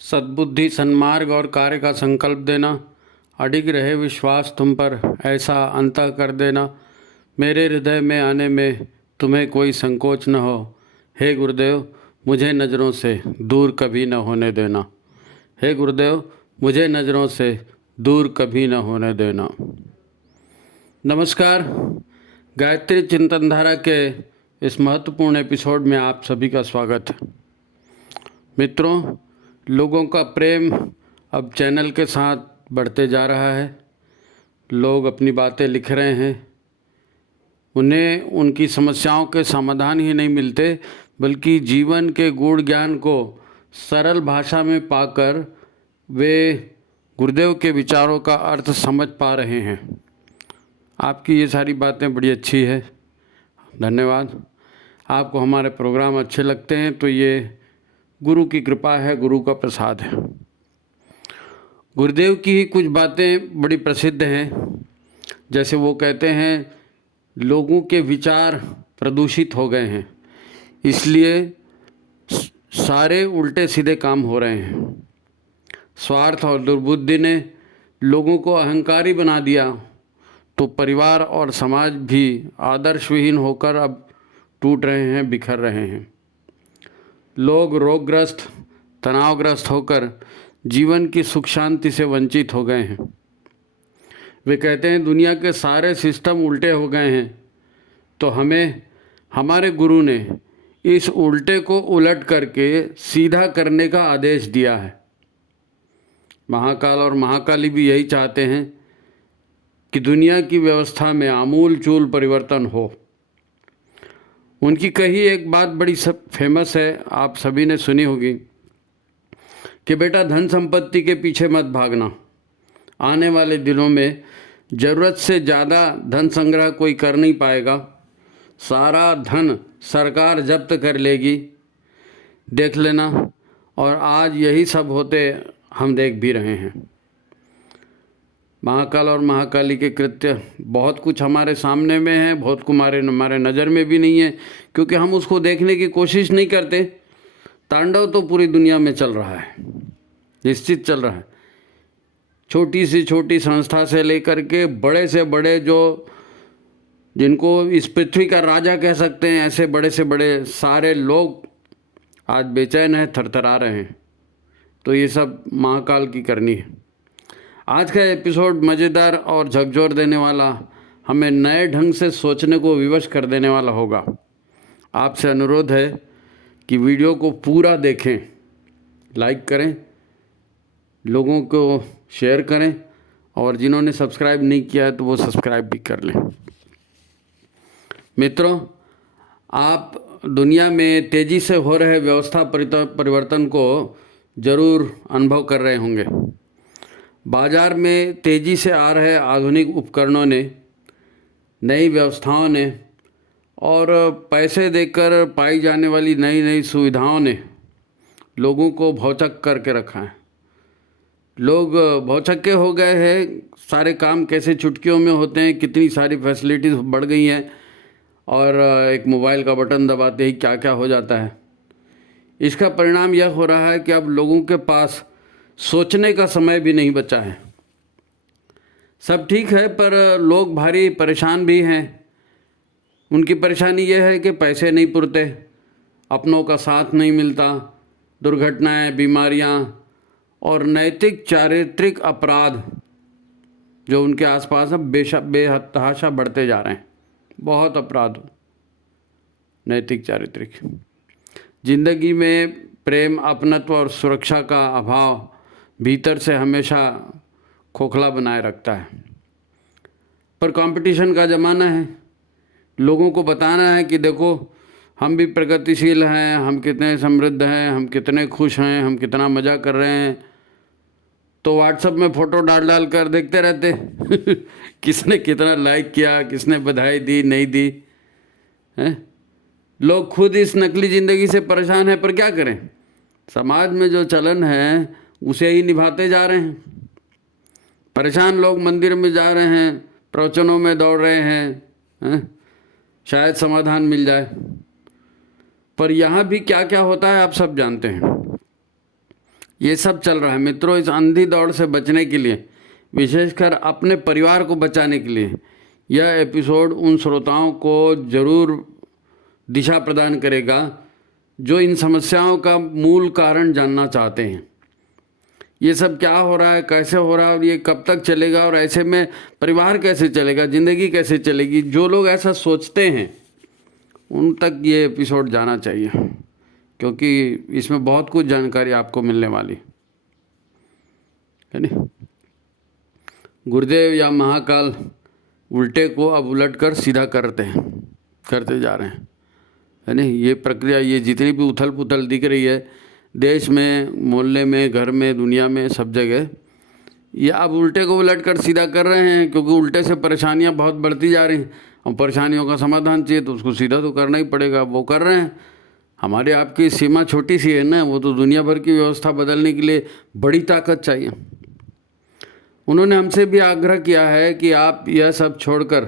सद्बुद्धि, सन्मार्ग और कार्य का संकल्प देना, अडिग रहे विश्वास तुम पर, ऐसा अंतः कर देना, मेरे हृदय में आने में तुम्हें कोई संकोच न हो। हे गुरुदेव, मुझे नज़रों से दूर कभी न होने देना। हे गुरुदेव, मुझे नज़रों से दूर कभी न होने देना। नमस्कार। गायत्री चिंतन धारा के इस महत्वपूर्ण एपिसोड में आप सभी का स्वागत है। मित्रों, लोगों का प्रेम अब चैनल के साथ बढ़ते जा रहा है। लोग अपनी बातें लिख रहे हैं। उन्हें उनकी समस्याओं के समाधान ही नहीं मिलते, बल्कि जीवन के गूढ़ ज्ञान को सरल भाषा में पाकर वे गुरुदेव के विचारों का अर्थ समझ पा रहे हैं। आपकी ये सारी बातें बड़ी अच्छी है, धन्यवाद। आपको हमारे प्रोग्राम अच्छे लगते हैं तो ये गुरु की कृपा है, गुरु का प्रसाद है। गुरुदेव की ही कुछ बातें बड़ी प्रसिद्ध हैं। जैसे वो कहते हैं, लोगों के विचार प्रदूषित हो गए हैं, इसलिए सारे उल्टे सीधे काम हो रहे हैं। स्वार्थ और दुर्बुद्धि ने लोगों को अहंकारी बना दिया, तो परिवार और समाज भी आदर्शविहीन होकर अब टूट रहे हैं, बिखर रहे हैं। लोग रोगग्रस्त, तनावग्रस्त होकर जीवन की सुख शांति से वंचित हो गए हैं। वे कहते हैं, दुनिया के सारे सिस्टम उल्टे हो गए हैं, तो हमें हमारे गुरु ने इस उल्टे को उलट करके सीधा करने का आदेश दिया है। महाकाल और महाकाली भी यही चाहते हैं कि दुनिया की व्यवस्था में आमूल चूल परिवर्तन हो। उनकी कही एक बात बड़ी फेमस है, आप सभी ने सुनी होगी कि बेटा, धन संपत्ति के पीछे मत भागना। आने वाले दिनों में ज़रूरत से ज़्यादा धन संग्रह कोई कर नहीं पाएगा। सारा धन सरकार जब्त कर लेगी, देख लेना। और आज यही सब होते हम देख भी रहे हैं। महाकाल और महाकाली के कृत्य बहुत कुछ हमारे सामने में है, बहुत कुछ हमारे नज़र में भी नहीं है, क्योंकि हम उसको देखने की कोशिश नहीं करते। तांडव तो पूरी दुनिया में चल रहा है, निश्चित चल रहा है। छोटी से छोटी संस्था से लेकर के बड़े से बड़े, जो जिनको इस पृथ्वी का राजा कह सकते हैं, ऐसे बड़े से बड़े सारे लोग आज बेचैन हैं, थरथरा रहे हैं। तो ये सब महाकाल की करनी है। आज का एपिसोड मज़ेदार और झकझोर देने वाला, हमें नए ढंग से सोचने को विवश कर देने वाला होगा। आपसे अनुरोध है कि वीडियो को पूरा देखें, लाइक करें, लोगों को शेयर करें, और जिन्होंने सब्सक्राइब नहीं किया है तो वो सब्सक्राइब भी कर लें। मित्रों, आप दुनिया में तेज़ी से हो रहे व्यवस्था परिवर्तन को ज़रूर अनुभव कर रहे होंगे। बाज़ार में तेज़ी से आ रहे आधुनिक उपकरणों ने, नई व्यवस्थाओं ने और पैसे देकर पाई जाने वाली नई नई सुविधाओं ने लोगों को भौचक करके रखा है। लोग भौचक्के हो गए हैं। सारे काम कैसे चुटकियों में होते हैं, कितनी सारी फैसिलिटीज़ बढ़ गई हैं, और एक मोबाइल का बटन दबाते ही क्या क्या हो जाता है। इसका परिणाम यह हो रहा है कि अब लोगों के पास सोचने का समय भी नहीं बचा है। सब ठीक है, पर लोग भारी परेशान भी हैं। उनकी परेशानी यह है कि पैसे नहीं पुरते, अपनों का साथ नहीं मिलता, दुर्घटनाएं, बीमारियां और नैतिक चारित्रिक अपराध जो उनके आसपास अब बेतहाशा बढ़ते जा रहे हैं। बहुत अपराध, नैतिक चारित्रिक। जिंदगी में प्रेम, अपनत्व और सुरक्षा का अभाव भीतर से हमेशा खोखला बनाए रखता है। पर कंपटीशन का ज़माना है। लोगों को बताना है कि देखो, हम भी प्रगतिशील हैं, हम कितने समृद्ध हैं, हम कितने खुश हैं, हम कितना मज़ा कर रहे हैं। तो व्हाट्सएप में फ़ोटो डाल डाल कर देखते रहते किसने कितना लाइक किया, किसने बधाई दी, नहीं दी है। लोग खुद इस नकली ज़िंदगी से परेशान हैं, पर क्या करें, समाज में जो चलन है उसे ही निभाते जा रहे हैं। परेशान लोग मंदिर में जा रहे हैं, प्रवचनों में दौड़ रहे हैं, शायद समाधान मिल जाए। पर यहाँ भी क्या क्या होता है आप सब जानते हैं। ये सब चल रहा है मित्रों। इस अंधी दौड़ से बचने के लिए, विशेषकर अपने परिवार को बचाने के लिए, यह एपिसोड उन श्रोताओं को जरूर दिशा प्रदान करेगा जो इन समस्याओं का मूल कारण जानना चाहते हैं। ये सब क्या हो रहा है, कैसे हो रहा है और ये कब तक चलेगा, और ऐसे में परिवार कैसे चलेगा, ज़िंदगी कैसे चलेगी। जो लोग ऐसा सोचते हैं उन तक ये एपिसोड जाना चाहिए, क्योंकि इसमें बहुत कुछ जानकारी आपको मिलने वाली है ना। गुरुदेव या महाकाल उल्टे को अब उलट कर सीधा करते जा रहे हैं, है ना। ये प्रक्रिया, ये जितनी भी उथल पुथल दिख रही है देश में, मोहल्ले में, घर में, दुनिया में, सब जगह, ये अब उल्टे को उलट कर सीधा कर रहे हैं, क्योंकि उल्टे से परेशानियां बहुत बढ़ती जा रही हैं और परेशानियों का समाधान चाहिए तो उसको सीधा तो करना ही पड़ेगा। वो कर रहे हैं। हमारे आपकी सीमा छोटी सी है ना, वो तो दुनिया भर की व्यवस्था बदलने के लिए बड़ी ताकत चाहिए। उन्होंने हमसे भी आग्रह किया है कि आप यह सब छोड़कर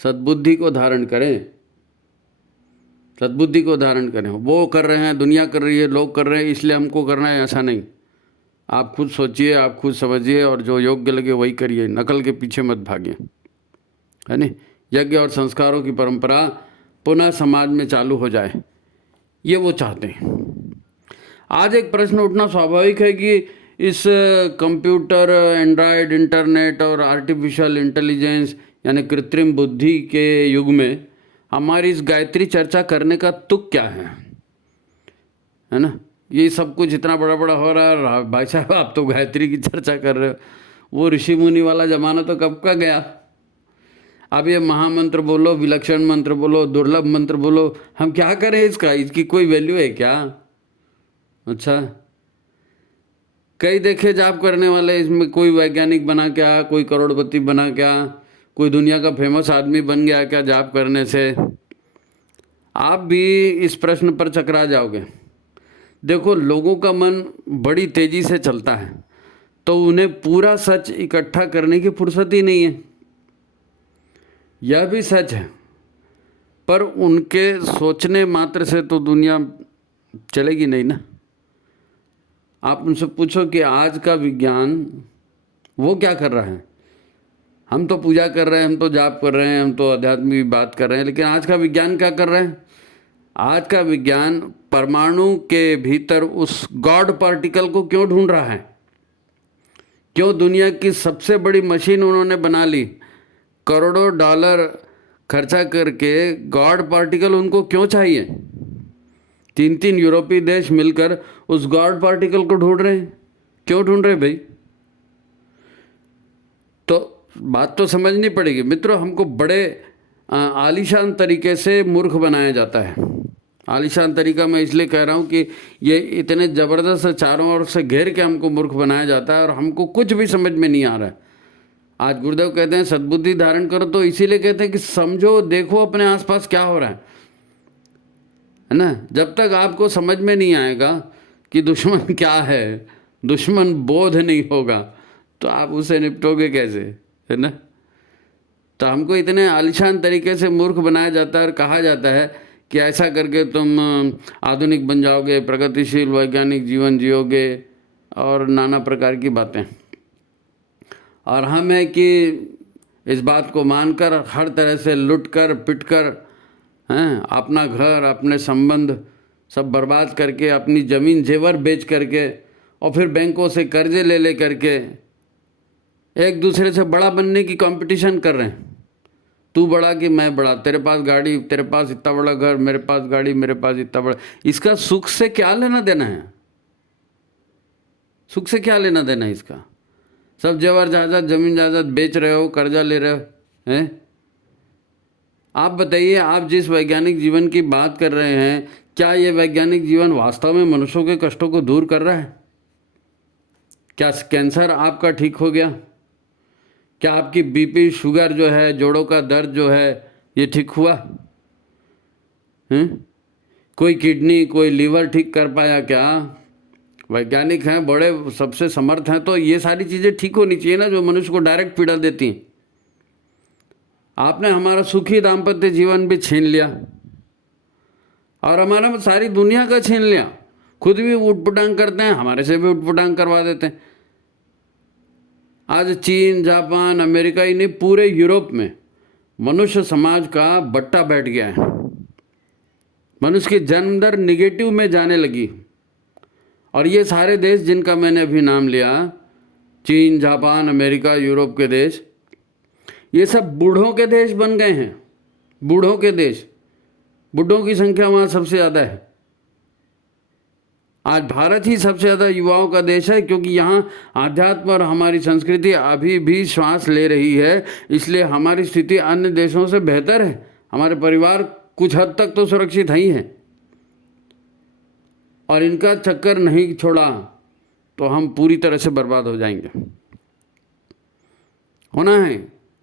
सद्बुद्धि को धारण करें, सद्बुद्धि को धारण करें। वो कर रहे हैं, दुनिया कर रही है, लोग कर रहे हैं, इसलिए हमको करना है, ऐसा नहीं। आप खुद सोचिए, आप खुद समझिए और जो योग्य लगे वही करिए, नकल के पीछे मत भागिए, है ना। यज्ञ और संस्कारों की परंपरा पुनः समाज में चालू हो जाए, ये वो चाहते हैं। आज एक प्रश्न उठना स्वाभाविक है कि इस कंप्यूटर, एंड्रॉयड, इंटरनेट और आर्टिफिशियल इंटेलिजेंस यानी कृत्रिम बुद्धि के युग में हमारी इस गायत्री चर्चा करने का तुक क्या है ना। ये सब कुछ इतना बड़ा बड़ा हो रहा है, भाई साहब आप तो गायत्री की चर्चा कर रहे हो। वो ऋषि मुनि वाला जमाना तो कब का गया। अब ये महामंत्र बोलो, विलक्षण मंत्र बोलो, दुर्लभ मंत्र बोलो, हम क्या करें इसका, इसकी कोई वैल्यू है क्या। अच्छा, कई देखे जाप करने वाले, इसमें कोई वैज्ञानिक बना क्या, कोई करोड़पति बना क्या, कोई दुनिया का फेमस आदमी बन गया क्या जाप करने से। आप भी इस प्रश्न पर चकरा जाओगे। देखो, लोगों का मन बड़ी तेजी से चलता है तो उन्हें पूरा सच इकट्ठा करने की फुर्सत ही नहीं है। यह भी सच है, पर उनके सोचने मात्र से तो दुनिया चलेगी नहीं ना। आप उनसे पूछो कि आज का विज्ञान वो क्या कर रहा है। हम तो पूजा कर रहे हैं, हम तो जाप कर रहे हैं, हम तो आध्यात्मिक बात कर रहे हैं, लेकिन आज का विज्ञान क्या कर रहे हैं। आज का विज्ञान परमाणु के भीतर उस गॉड पार्टिकल को क्यों ढूंढ रहा है। क्यों दुनिया की सबसे बड़ी मशीन उन्होंने बना ली, करोड़ों डॉलर खर्चा करके गॉड पार्टिकल उनको क्यों चाहिए। 3 यूरोपीय देश मिलकर उस गॉड पार्टिकल को ढूंढ रहे हैं। क्यों ढूंढ रहे भाई। तो बात तो समझनी पड़ेगी मित्रों। हमको बड़े आलीशान तरीके से मूर्ख बनाया जाता है। आलीशान तरीका मैं इसलिए कह रहा हूँ कि ये इतने ज़बरदस्त चारों ओर से घेर के हमको मूर्ख बनाया जाता है और हमको कुछ भी समझ में नहीं आ रहा है। आज गुरुदेव कहते हैं सद्बुद्धि धारण करो, तो इसीलिए कहते हैं कि समझो, देखो अपने आसपास क्या हो रहा है ना। जब तक आपको समझ में नहीं आएगा कि दुश्मन क्या है, दुश्मन बोध नहीं होगा, तो आप उससे निपटोगे कैसे, है ना। तो हमको इतने आलीशान तरीके से मूर्ख बनाया जाता है और कहा जाता है कि ऐसा करके तुम आधुनिक बन जाओगे, प्रगतिशील वैज्ञानिक जीवन जियोगे और नाना प्रकार की बातें। और हम है कि इस बात को मानकर हर तरह से लुट कर पिट कर हैं, अपना घर, अपने संबंध सब बर्बाद करके, अपनी ज़मीन जेवर बेच करके और फिर बैंकों से कर्जे ले करके एक दूसरे से बड़ा बनने की कंपटीशन कर रहे हैं। तू बड़ा कि मैं बड़ा, तेरे पास गाड़ी, तेरे पास इतना बड़ा घर, मेरे पास गाड़ी, मेरे पास इतना बड़ा। इसका सुख से क्या लेना देना है। सुख से क्या लेना देना है इसका। सब जेवर जायदाद, जमीन जायदाद बेच रहे हो, कर्जा ले रहे हो हैं। आप बताइए, आप जिस वैज्ञानिक जीवन की बात कर रहे हैं, क्या ये वैज्ञानिक जीवन वास्तव में मनुष्यों के कष्टों को दूर कर रहा है। क्या कैंसर आपका ठीक हो गया। क्या आपकी बीपी, शुगर जो है, जोड़ों का दर्द जो है, ये ठीक हुआ हैं। कोई किडनी, कोई लीवर ठीक कर पाया क्या। वैज्ञानिक हैं, बड़े सबसे समर्थ हैं, तो ये सारी चीज़ें ठीक होनी चाहिए ना, जो मनुष्य को डायरेक्ट पीड़ा देती हैं। आपने हमारा सुखी दाम्पत्य जीवन भी छीन लिया और हमारा सारी दुनिया का छीन लिया। खुद भी उटपटांग करते हैं, हमारे से भी उटपटांग करवा देते हैं। आज चीन, जापान, अमेरिका ही नहीं, पूरे यूरोप में मनुष्य समाज का बट्टा बैठ गया है। मनुष्य की जन्म दर निगेटिव में जाने लगी। और ये सारे देश जिनका मैंने अभी नाम लिया, चीन, जापान, अमेरिका, यूरोप के देश, ये सब बूढ़ों के देश बन गए हैं। बूढ़ों के देश, बूढ़ों की संख्या वहाँ सबसे ज़्यादा है। आज भारत ही सबसे ज़्यादा युवाओं का देश है, क्योंकि यहाँ आध्यात्म और हमारी संस्कृति अभी भी श्वास ले रही है। इसलिए हमारी स्थिति अन्य देशों से बेहतर है। हमारे परिवार कुछ हद तक तो सुरक्षित ही हैं, और इनका चक्कर नहीं छोड़ा तो हम पूरी तरह से बर्बाद हो जाएंगे। होना है,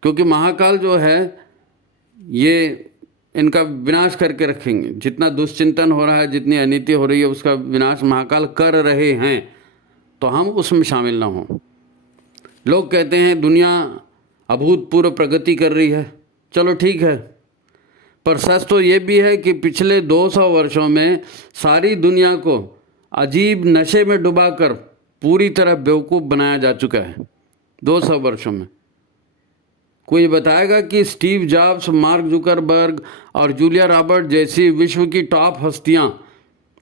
क्योंकि महाकाल जो है ये इनका विनाश करके रखेंगे। जितना दुश्चिंतन हो रहा है, जितनी अनीति हो रही है, उसका विनाश महाकाल कर रहे हैं, तो हम उसमें शामिल ना हों। लोग कहते हैं दुनिया अभूतपूर्व प्रगति कर रही है। चलो ठीक है, पर सच तो ये भी है कि पिछले 200 वर्षों में सारी दुनिया को अजीब नशे में डुबाकर पूरी तरह बेवकूफ़ बनाया जा चुका है। 200 वर्षों में कोई बताएगा कि स्टीव जॉब्स, मार्क जुकरबर्ग और जूलिया रॉबर्ट जैसी विश्व की टॉप हस्तियां,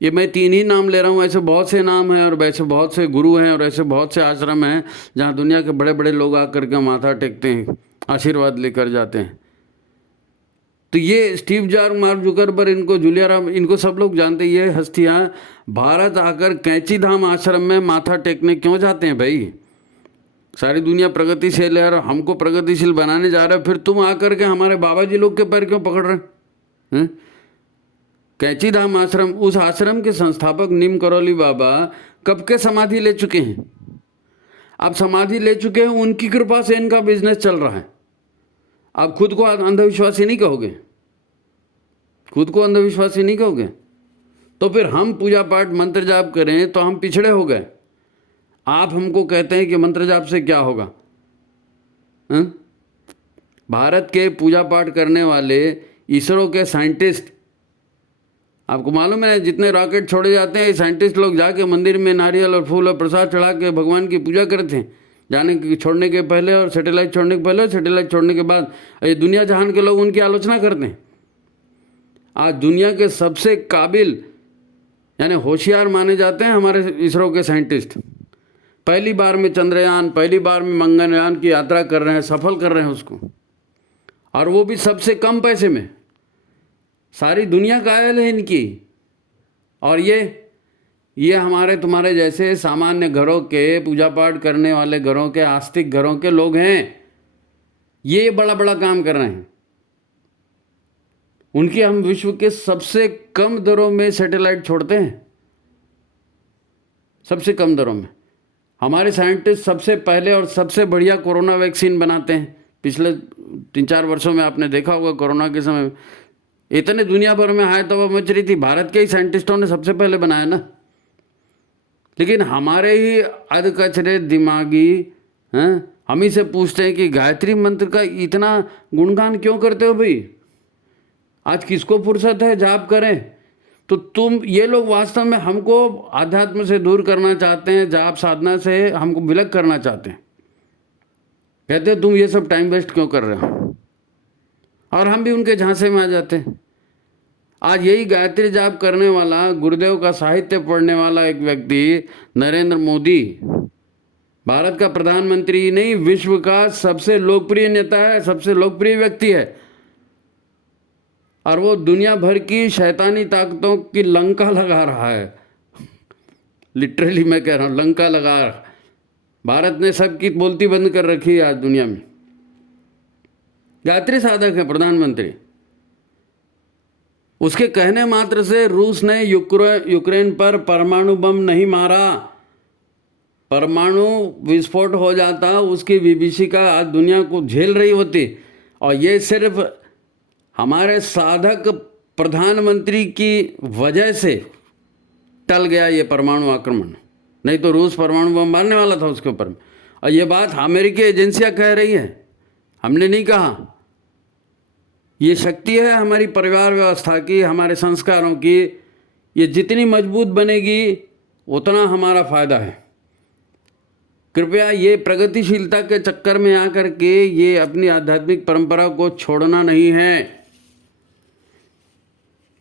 ये मैं 3 ही नाम ले रहा हूँ, ऐसे बहुत से नाम हैं और वैसे बहुत से गुरु हैं और ऐसे बहुत से आश्रम हैं जहाँ दुनिया के बड़े बड़े लोग आकर के माथा टेकते हैं, आशीर्वाद लेकर जाते हैं। तो ये स्टीव जॉब्स, मार्क जुकरबर्ग, इनको जूलिया रॉबर्ट, इनको सब लोग जानते हैं। ये हस्तियाँ भारत आकर कैंची धाम आश्रम में माथा टेकने क्यों जाते हैं भाई? सारी दुनिया प्रगतिशील है और हमको प्रगतिशील बनाने जा रहा है, फिर तुम आकर के हमारे बाबा जी लोग के पैर क्यों पकड़ रहे हैं? कैंची धाम आश्रम, उस आश्रम के संस्थापक नीम करौली बाबा कब के समाधि ले चुके हैं। अब समाधि ले चुके हैं, उनकी कृपा से इनका बिजनेस चल रहा है। आप खुद को अंधविश्वासी नहीं कहोगे? खुद को अंधविश्वासी नहीं कहोगे? तो फिर हम पूजा पाठ मंत्र जाप करें तो हम पिछड़े हो गए। आप हमको कहते हैं कि मंत्र जाप से क्या होगा? भारत के पूजा पाठ करने वाले इसरो के साइंटिस्ट, आपको मालूम है जितने रॉकेट छोड़े जाते हैं, साइंटिस्ट लोग जाके मंदिर में नारियल और फूल और प्रसाद चढ़ा के भगवान की पूजा करते हैं, जाने छोड़ने के पहले और सैटेलाइट छोड़ने के पहले और सैटेलाइट छोड़ने के बाद। ये दुनिया जहान के लोग उनकी आलोचना करते हैं। आज दुनिया के सबसे काबिल यानी होशियार माने जाते हैं हमारे इसरो के साइंटिस्ट। पहली बार में चंद्रयान, पहली बार में मंगलयान की यात्रा कर रहे हैं, सफल कर रहे हैं उसको, और वो भी सबसे कम पैसे में। सारी दुनिया कायल है इनकी। और ये हमारे तुम्हारे जैसे सामान्य घरों के, पूजा पाठ करने वाले घरों के, आस्तिक घरों के लोग हैं, ये बड़ा बड़ा काम कर रहे हैं। उनकी हम विश्व के सबसे कम दरों में सैटेलाइट छोड़ते हैं, सबसे कम दरों में। हमारे साइंटिस्ट सबसे पहले और सबसे बढ़िया कोरोना वैक्सीन बनाते हैं। पिछले 3-4 वर्षों में आपने देखा होगा, कोरोना के समय इतने दुनिया भर में हाय तबाह मच रही थी, भारत के ही साइंटिस्टों ने सबसे पहले बनाया ना। लेकिन हमारे ही अधकचरे दिमागी हैं, हम ही से पूछते हैं कि गायत्री मंत्र का इतना गुणगान क्यों करते हो भाई? आज किसको फुर्सत है जाप करें? तो तुम ये लोग वास्तव में हमको आध्यात्म से दूर करना चाहते हैं, जाप साधना से हमको विलग करना चाहते हैं। कहते हैं तुम ये सब टाइम वेस्ट क्यों कर रहे हो, और हम भी उनके झांसे में आ जाते हैं। आज यही गायत्री जाप करने वाला, गुरुदेव का साहित्य पढ़ने वाला एक व्यक्ति नरेंद्र मोदी, भारत का प्रधानमंत्री नहीं, विश्व का सबसे लोकप्रिय नेता है, सबसे लोकप्रिय व्यक्ति है, और वो दुनिया भर की शैतानी ताकतों की लंका लगा रहा है। लिटरली मैं कह रहा हूँ, लंका लगा रहा। भारत ने सबकी बोलती बंद कर रखी है आज दुनिया में। गायत्री साधक है प्रधानमंत्री। उसके कहने मात्र से रूस ने यूक्रेन पर परमाणु बम नहीं मारा। परमाणु विस्फोट हो जाता, उसकी विभीषिका आज दुनिया को झेल रही होती। और ये सिर्फ हमारे साधक प्रधानमंत्री की वजह से टल गया ये परमाणु आक्रमण, नहीं तो रूस परमाणु बम मारने वाला था उसके ऊपर। और ये बात अमेरिकी एजेंसियां कह रही हैं, हमने नहीं कहा। ये शक्ति है हमारी परिवार व्यवस्था की, हमारे संस्कारों की, ये जितनी मजबूत बनेगी उतना हमारा फ़ायदा है। कृपया ये प्रगतिशीलता के चक्कर में आकर के ये अपनी आध्यात्मिक परंपरा को छोड़ना नहीं है।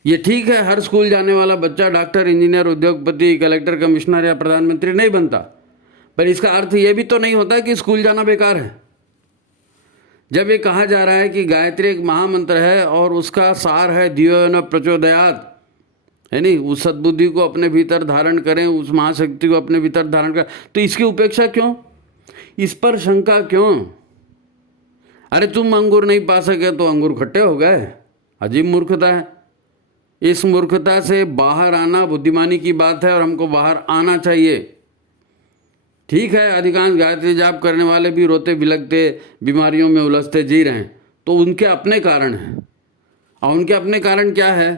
ये ठीक है, हर स्कूल जाने वाला बच्चा डॉक्टर, इंजीनियर, उद्योगपति, कलेक्टर, कमिश्नर या प्रधानमंत्री नहीं बनता, पर इसका अर्थ ये भी तो नहीं होता कि स्कूल जाना बेकार है। जब ये कहा जा रहा है कि गायत्री एक महामंत्र है और उसका सार है धियो न प्रचोदयात्, है नहीं, उस सद्बुद्धि को अपने भीतर धारण करें, उस महाशक्ति को अपने भीतर धारण करें, तो इसकी उपेक्षा क्यों, इस पर शंका क्यों? अरे तुम अंगूर नहीं पा सके तो अंगूर खट्टे हो गए, अजीब मूर्खता है। इस मूर्खता से बाहर आना बुद्धिमानी की बात है और हमको बाहर आना चाहिए। ठीक है, अधिकांश गायत्री जाप करने वाले भी रोते बिलखते, बीमारियों में उलझते जी रहे हैं, तो उनके अपने कारण हैं। और उनके अपने कारण क्या है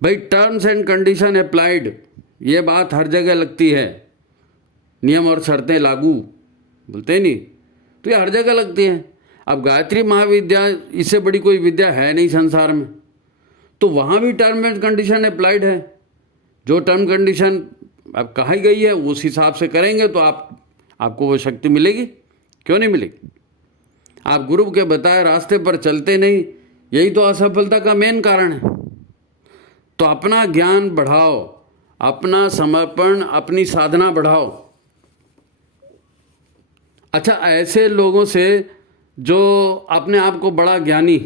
भाई? टर्म्स एंड कंडीशन अप्लाइड, ये बात हर जगह लगती है। नियम और शर्तें लागू बोलते नहीं, तो ये हर जगह लगती हैं। अब गायत्री महाविद्या, इससे बड़ी कोई विद्या है नहीं संसार में, तो वहाँ भी टर्म एंड कंडीशन अप्लाइड है। जो टर्म कंडीशन अब कही गई है उस हिसाब से करेंगे तो आपको वो शक्ति मिलेगी, क्यों नहीं मिलेगी? आप गुरु के बताए रास्ते पर चलते नहीं, यही तो असफलता का मेन कारण है। तो अपना ज्ञान बढ़ाओ, अपना समर्पण, अपनी साधना बढ़ाओ। अच्छा, ऐसे लोगों से जो अपने आप को बड़ा ज्ञानी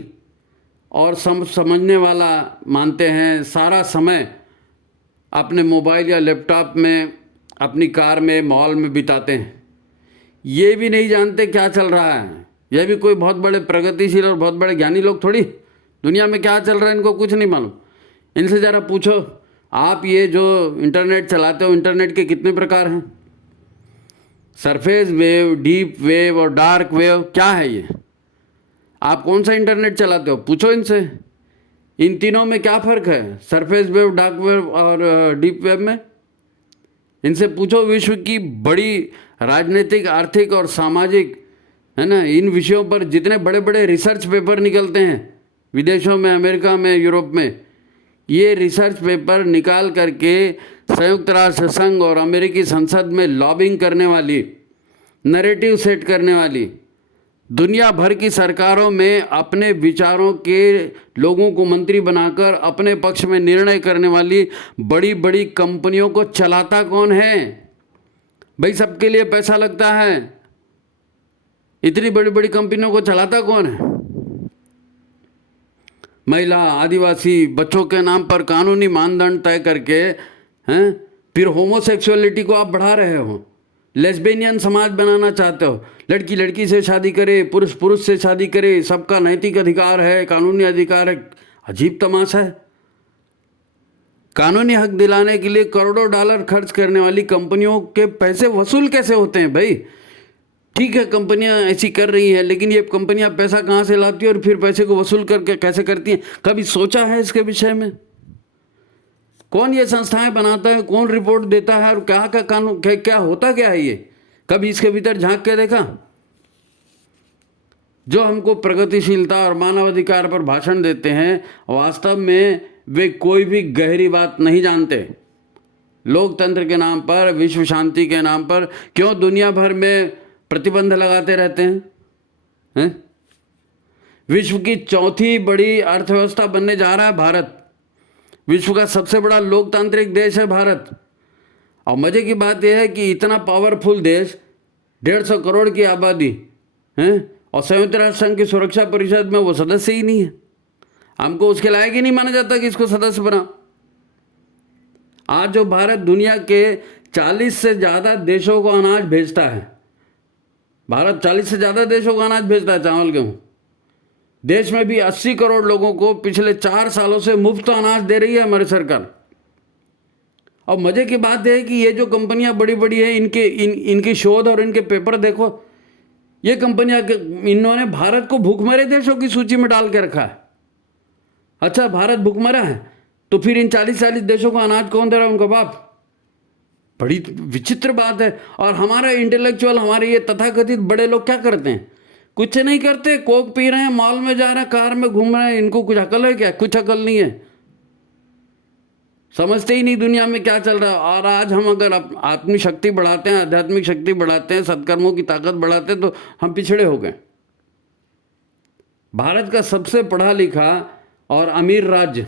और समझने वाला मानते हैं, सारा समय अपने मोबाइल या लैपटॉप में, अपनी कार में, मॉल में बिताते हैं, ये भी नहीं जानते क्या चल रहा है। ये भी कोई बहुत बड़े प्रगतिशील और बहुत बड़े ज्ञानी लोग थोड़ी, दुनिया में क्या चल रहा है इनको कुछ नहीं मालूम। इनसे ज़रा पूछो, आप ये जो इंटरनेट चलाते हो, इंटरनेट के कितने प्रकार हैं? सरफेस वेव, डीप वेव और डार्क वेव, क्या है ये? आप कौन सा इंटरनेट चलाते हो? पूछो इनसे, इन तीनों में क्या फ़र्क है, सरफेस वेव, डार्क वेव और डीप वेव में? इनसे पूछो। विश्व की बड़ी राजनीतिक, आर्थिक और सामाजिक, है ना, इन विषयों पर जितने बड़े बड़े रिसर्च पेपर निकलते हैं विदेशों में, अमेरिका में, यूरोप में, ये रिसर्च पेपर निकाल करके संयुक्त राष्ट्र संघ और अमेरिकी संसद में लॉबिंग करने वाली, नैरेटिव सेट करने वाली, दुनिया भर की सरकारों में अपने विचारों के लोगों को मंत्री बनाकर अपने पक्ष में निर्णय करने वाली बड़ी बड़ी कंपनियों को चलाता कौन है भाई? सबके लिए पैसा लगता है, इतनी बड़ी बड़ी कंपनियों को चलाता कौन है? महिला, आदिवासी, बच्चों के नाम पर कानूनी मानदंड तय करके हैं, फिर होमोसेक्सुअलिटी को आप बढ़ा रहे हो, लेस्बियन समाज बनाना चाहते हो, लड़की लड़की से शादी करे, पुरुष पुरुष से शादी करे, सबका नैतिक अधिकार है, कानूनी अधिकार है। अजीब तमाशा है। कानूनी हक दिलाने के लिए करोड़ों डॉलर खर्च करने वाली कंपनियों के पैसे वसूल कैसे होते हैं भाई? ठीक है, कंपनियां ऐसी कर रही हैं, लेकिन ये कंपनियां पैसा कहाँ से लाती है और फिर पैसे को वसूल करके कैसे करती हैं? कभी सोचा है इसके विषय में? कौन ये संस्थाएं बनाता है, कौन रिपोर्ट देता है, और क्या क्या कानून, क्या होता क्या है ये? कभी इसके भीतर झांक के देखा? जो हमको प्रगतिशीलता और मानवाधिकार पर भाषण देते हैं, वास्तव में वे कोई भी गहरी बात नहीं जानते। लोकतंत्र के नाम पर, विश्व शांति के नाम पर क्यों दुनिया भर में प्रतिबंध लगाते रहते हैं? विश्व की चौथी बड़ी अर्थव्यवस्था बनने जा रहा है भारत। विश्व का सबसे बड़ा लोकतांत्रिक देश है भारत। और मज़े की बात यह है कि इतना पावरफुल देश, 150 करोड़ की आबादी है, और संयुक्त राष्ट्र संघ की सुरक्षा परिषद में वो सदस्य ही नहीं है। हमको उसके लायक ही नहीं माना जाता कि इसको सदस्य बना। आज जो भारत दुनिया के 40 से ज़्यादा देशों को अनाज भेजता है, भारत 40 से ज़्यादा देशों को अनाज भेजता है, चावल गेहूँ। देश में भी 80 करोड़ लोगों को पिछले 4 सालों से मुफ्त अनाज दे रही है हमारी सरकार। और मज़े की बात है कि ये जो कंपनियां बड़ी बड़ी हैं, इनकी शोध और इनके पेपर देखो, ये कंपनियां, इन्होंने भारत को भूखमरे देशों की सूची में डाल के रखा है। अच्छा, भारत भूखमरा है तो फिर इन 40 देशों को अनाज कौन दे रहा है? उनका बाप। बड़ी विचित्र बात है। और हमारा इंटेलेक्चुअल, हमारे ये तथाकथित बड़े लोग क्या करते हैं? कुछ नहीं करते, कोक पी रहे हैं, मॉल में जा रहे हैं, कार में घूम रहे हैं। इनको कुछ अकल है क्या? कुछ अकल नहीं है। समझते ही नहीं दुनिया में क्या चल रहा है। और आज हम अगर अपनी शक्ति बढ़ाते हैं, आध्यात्मिक शक्ति बढ़ाते हैं, सत्कर्मों की ताकत बढ़ाते हैं, तो हम पिछड़े हो गए। भारत का सबसे पढ़ा लिखा और अमीर राज्य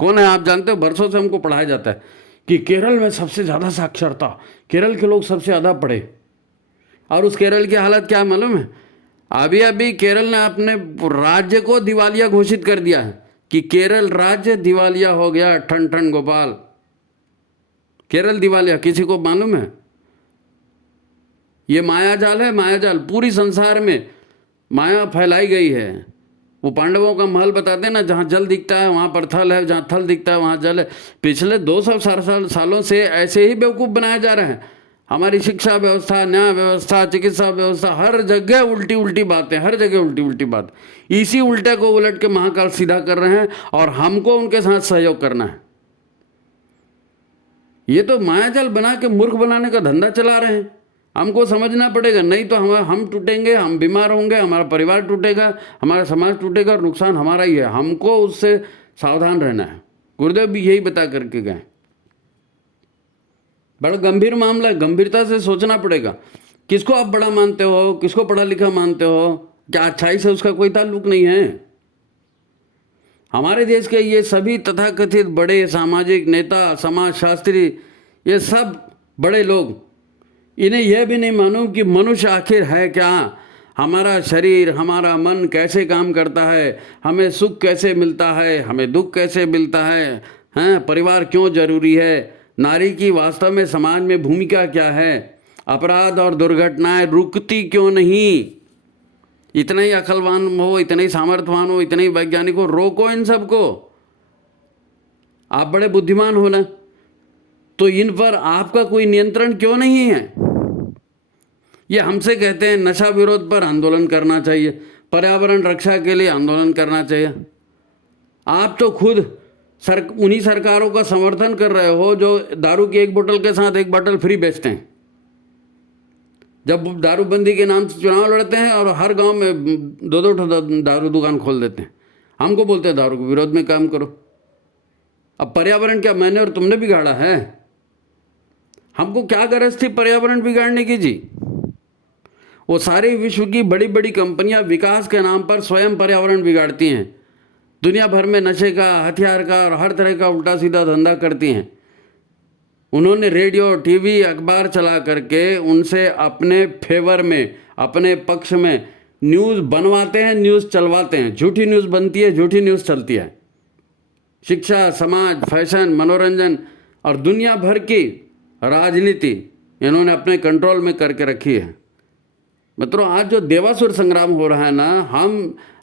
कौन है आप जानते हो? बरसों से हमको पढ़ाया जाता है कि केरल में सबसे ज़्यादा साक्षरता, केरल के लोग सबसे ज़्यादा पढ़े। और उस केरल की हालत क्या मालूम है? अभी अभी केरल ने अपने राज्य को दिवालिया घोषित कर दिया है कि केरल राज्य दिवालिया हो गया। ठन ठन गोपाल, केरल दिवालिया। किसी को मालूम है? ये मायाजाल है, मायाजाल। पूरी संसार में माया फैलाई गई है। वो पांडवों का महल बताते हैं ना, जहाँ जल दिखता है वहाँ पर थल है, जहाँ थल दिखता है वहाँ जल है। पिछले 200 सालों से ऐसे ही बेवकूफ़ बनाया जा रहा है। हमारी शिक्षा व्यवस्था, न्याय व्यवस्था, चिकित्सा व्यवस्था, हर जगह उल्टी उल्टी बातें, हर जगह उल्टी उल्टी बात। इसी उल्टे को उलट के महाकाल सीधा कर रहे हैं और हमको उनके साथ सहयोग करना है। ये तो मायाजाल बना के मूर्ख बनाने का धंधा चला रहे हैं। हमको समझना पड़ेगा, नहीं तो हम टूटेंगे, हम बीमार होंगे, हमारा परिवार टूटेगा, हमारा समाज टूटेगा और नुकसान हमारा ही है। हमको उससे सावधान रहना है। गुरुदेव भी यही बता करके गए। बड़ा गंभीर मामला है, गंभीरता से सोचना पड़ेगा। किसको आप बड़ा मानते हो, किसको पढ़ा लिखा मानते हो? क्या अच्छाई से उसका कोई ताल्लुक नहीं है? हमारे देश के ये सभी तथाकथित बड़े सामाजिक नेता, समाजशास्त्री, ये सब बड़े लोग, इन्हें यह भी नहीं मालूम कि मनुष्य आखिर है क्या, हमारा शरीर, हमारा मन कैसे काम करता है, हमें सुख कैसे मिलता है, हमें दुख कैसे मिलता है, हैं? परिवार क्यों जरूरी है, नारी की वास्तव में समाज में भूमिका क्या है, अपराध और दुर्घटनाएं रुकती क्यों नहीं। इतना ही अकलवान हो, इतने ही सामर्थ्यवान हो, इतने ही वैज्ञानिक हो, रोको इन सबको। आप बड़े बुद्धिमान हो ना, तो इन पर आपका कोई नियंत्रण क्यों नहीं है? ये हमसे कहते हैं नशा विरोध पर आंदोलन करना चाहिए, पर्यावरण रक्षा के लिए आंदोलन करना चाहिए। आप तो खुद उन्हीं सरकारों का समर्थन कर रहे हो जो दारू की एक बोतल के साथ एक बोतल फ्री बेचते हैं। जब दारूबंदी के नाम से चुनाव लड़ते हैं और हर गांव में 2-2 दारू दुकान खोल देते हैं। हमको बोलते हैं दारू के विरोध में काम करो। अब पर्यावरण क्या मैंने और तुमने बिगाड़ा है? हमको क्या गरज थी पर्यावरण बिगाड़ने की जी? वो सारी विश्व की बड़ी बड़ी कंपनियां विकास के नाम पर स्वयं पर्यावरण बिगाड़ती हैं। दुनिया भर में नशे का, हथियार का और हर तरह का उल्टा सीधा धंधा करती हैं। उन्होंने रेडियो, टीवी, अखबार चला करके उनसे अपने फेवर में, अपने पक्ष में न्यूज़ बनवाते हैं, न्यूज़ चलवाते हैं। झूठी न्यूज़ बनती है, झूठी न्यूज़ चलती है। शिक्षा, समाज, फैशन, मनोरंजन और दुनिया भर की राजनीति इन्होंने अपने कंट्रोल में करके रखी है। मित्रों, आज जो देवासुर संग्राम हो रहा है ना,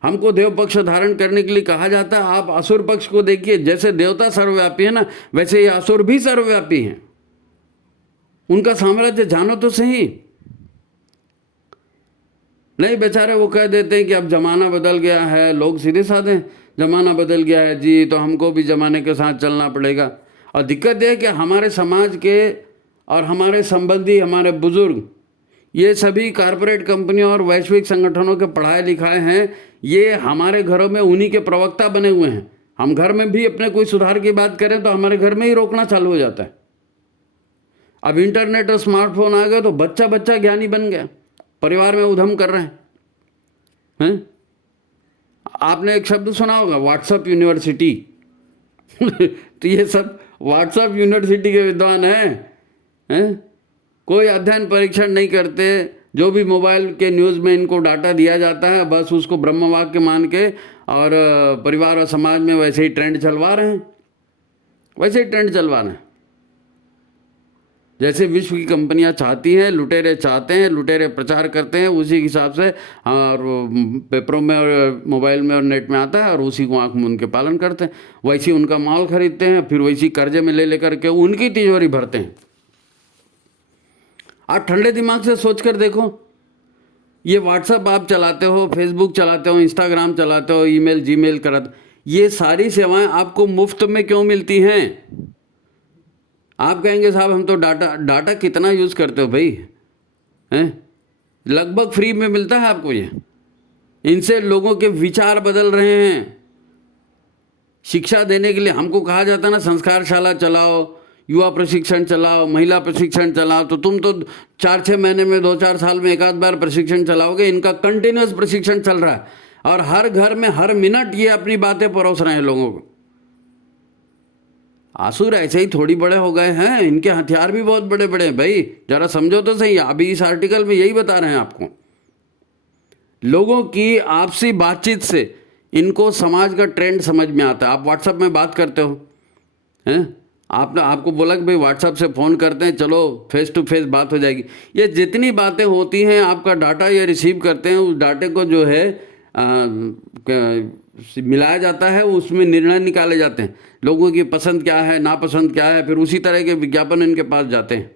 हमको देव पक्ष धारण करने के लिए कहा जाता है। आप असुर पक्ष को देखिए, जैसे देवता सर्वव्यापी है ना, वैसे ये असुर भी सर्वव्यापी हैं। उनका साम्राज्य जानो तो सही। नहीं, बेचारे वो कह देते हैं कि अब जमाना बदल गया है। लोग सीधे साधे, जमाना बदल गया है जी, तो हमको भी जमाने के साथ चलना पड़ेगा। और दिक्कत यह है कि हमारे समाज के और हमारे संबंधी, हमारे बुजुर्ग, ये सभी कारपोरेट कंपनियों और वैश्विक संगठनों के पढ़ाए लिखाए हैं। ये हमारे घरों में उन्हीं के प्रवक्ता बने हुए हैं। हम घर में भी अपने कोई सुधार की बात करें तो हमारे घर में ही रोकना चालू हो जाता है। अब इंटरनेट और स्मार्टफोन आ गए तो बच्चा बच्चा ज्ञानी बन गया, परिवार में उधम कर रहे हैं। आपने एक शब्द सुना होगा, व्हाट्सएप यूनिवर्सिटी। तो ये सब व्हाट्सएप यूनिवर्सिटी के विद्वान हैं। कोई अध्ययन परीक्षण नहीं करते। जो भी मोबाइल के न्यूज़ में इनको डाटा दिया जाता है, बस उसको ब्रह्म वाक्य मान के और परिवार और समाज में वैसे ही ट्रेंड चलवा रहे हैं, वैसे ही ट्रेंड चलवा रहे हैं। जैसे विश्व की कंपनियां चाहती हैं, लुटेरे चाहते हैं, लुटेरे प्रचार करते हैं, उसी हिसाब से और पेपरों में और मोबाइल में और नेट में आता है और उसी को आँख मूंद के पालन करते हैं। वैसे ही उनका माल खरीदते हैं, फिर वैसी कर्जे में ले लेकर के उनकी तिजोरी भरते हैं। आप ठंडे दिमाग से सोच कर देखो, ये व्हाट्सएप आप चलाते हो, फेसबुक चलाते हो, इंस्टाग्राम चलाते हो, ईमेल, जीमेल करते, ये सारी सेवाएं आपको मुफ्त में क्यों मिलती हैं? आप कहेंगे साहब हम तो डाटा कितना यूज़ करते हो भाई, हैं? लगभग फ्री में मिलता है आपको ये। इनसे लोगों के विचार बदल रहे हैं, शिक्षा देने के लिए हमको कहा जाता ना संस्कारशाला चलाओ, युवा प्रशिक्षण चलाओ, महिला प्रशिक्षण चलाओ, तो तुम तो 4-6 महीने में 2-4 साल में एक आध बार प्रशिक्षण चलाओगे। इनका कंटिन्यूस प्रशिक्षण चल रहा है और हर घर में हर मिनट ये अपनी बातें परोस रहे हैं लोगों को। आसुर ऐसे ही थोड़ी बड़े हो गए हैं, इनके हथियार भी बहुत बड़े बड़े हैं भाई, जरा समझो तो सही। अभी इस आर्टिकल में यही बता रहे हैं आपको। लोगों की आपसी बातचीत से इनको समाज का ट्रेंड समझ में आता है। आप व्हाट्सएप में बात करते हो हैं, आपको बोला कि भाई व्हाट्सएप से फ़ोन करते हैं, चलो फेस टू फेस बात हो जाएगी। ये जितनी बातें होती हैं, आपका डाटा ये रिसीव करते हैं, उस डाटे को जो है मिलाया जाता है, उसमें निर्णय निकाले जाते हैं। लोगों की पसंद क्या है, नापसंद क्या है, फिर उसी तरह के विज्ञापन इनके पास जाते हैं।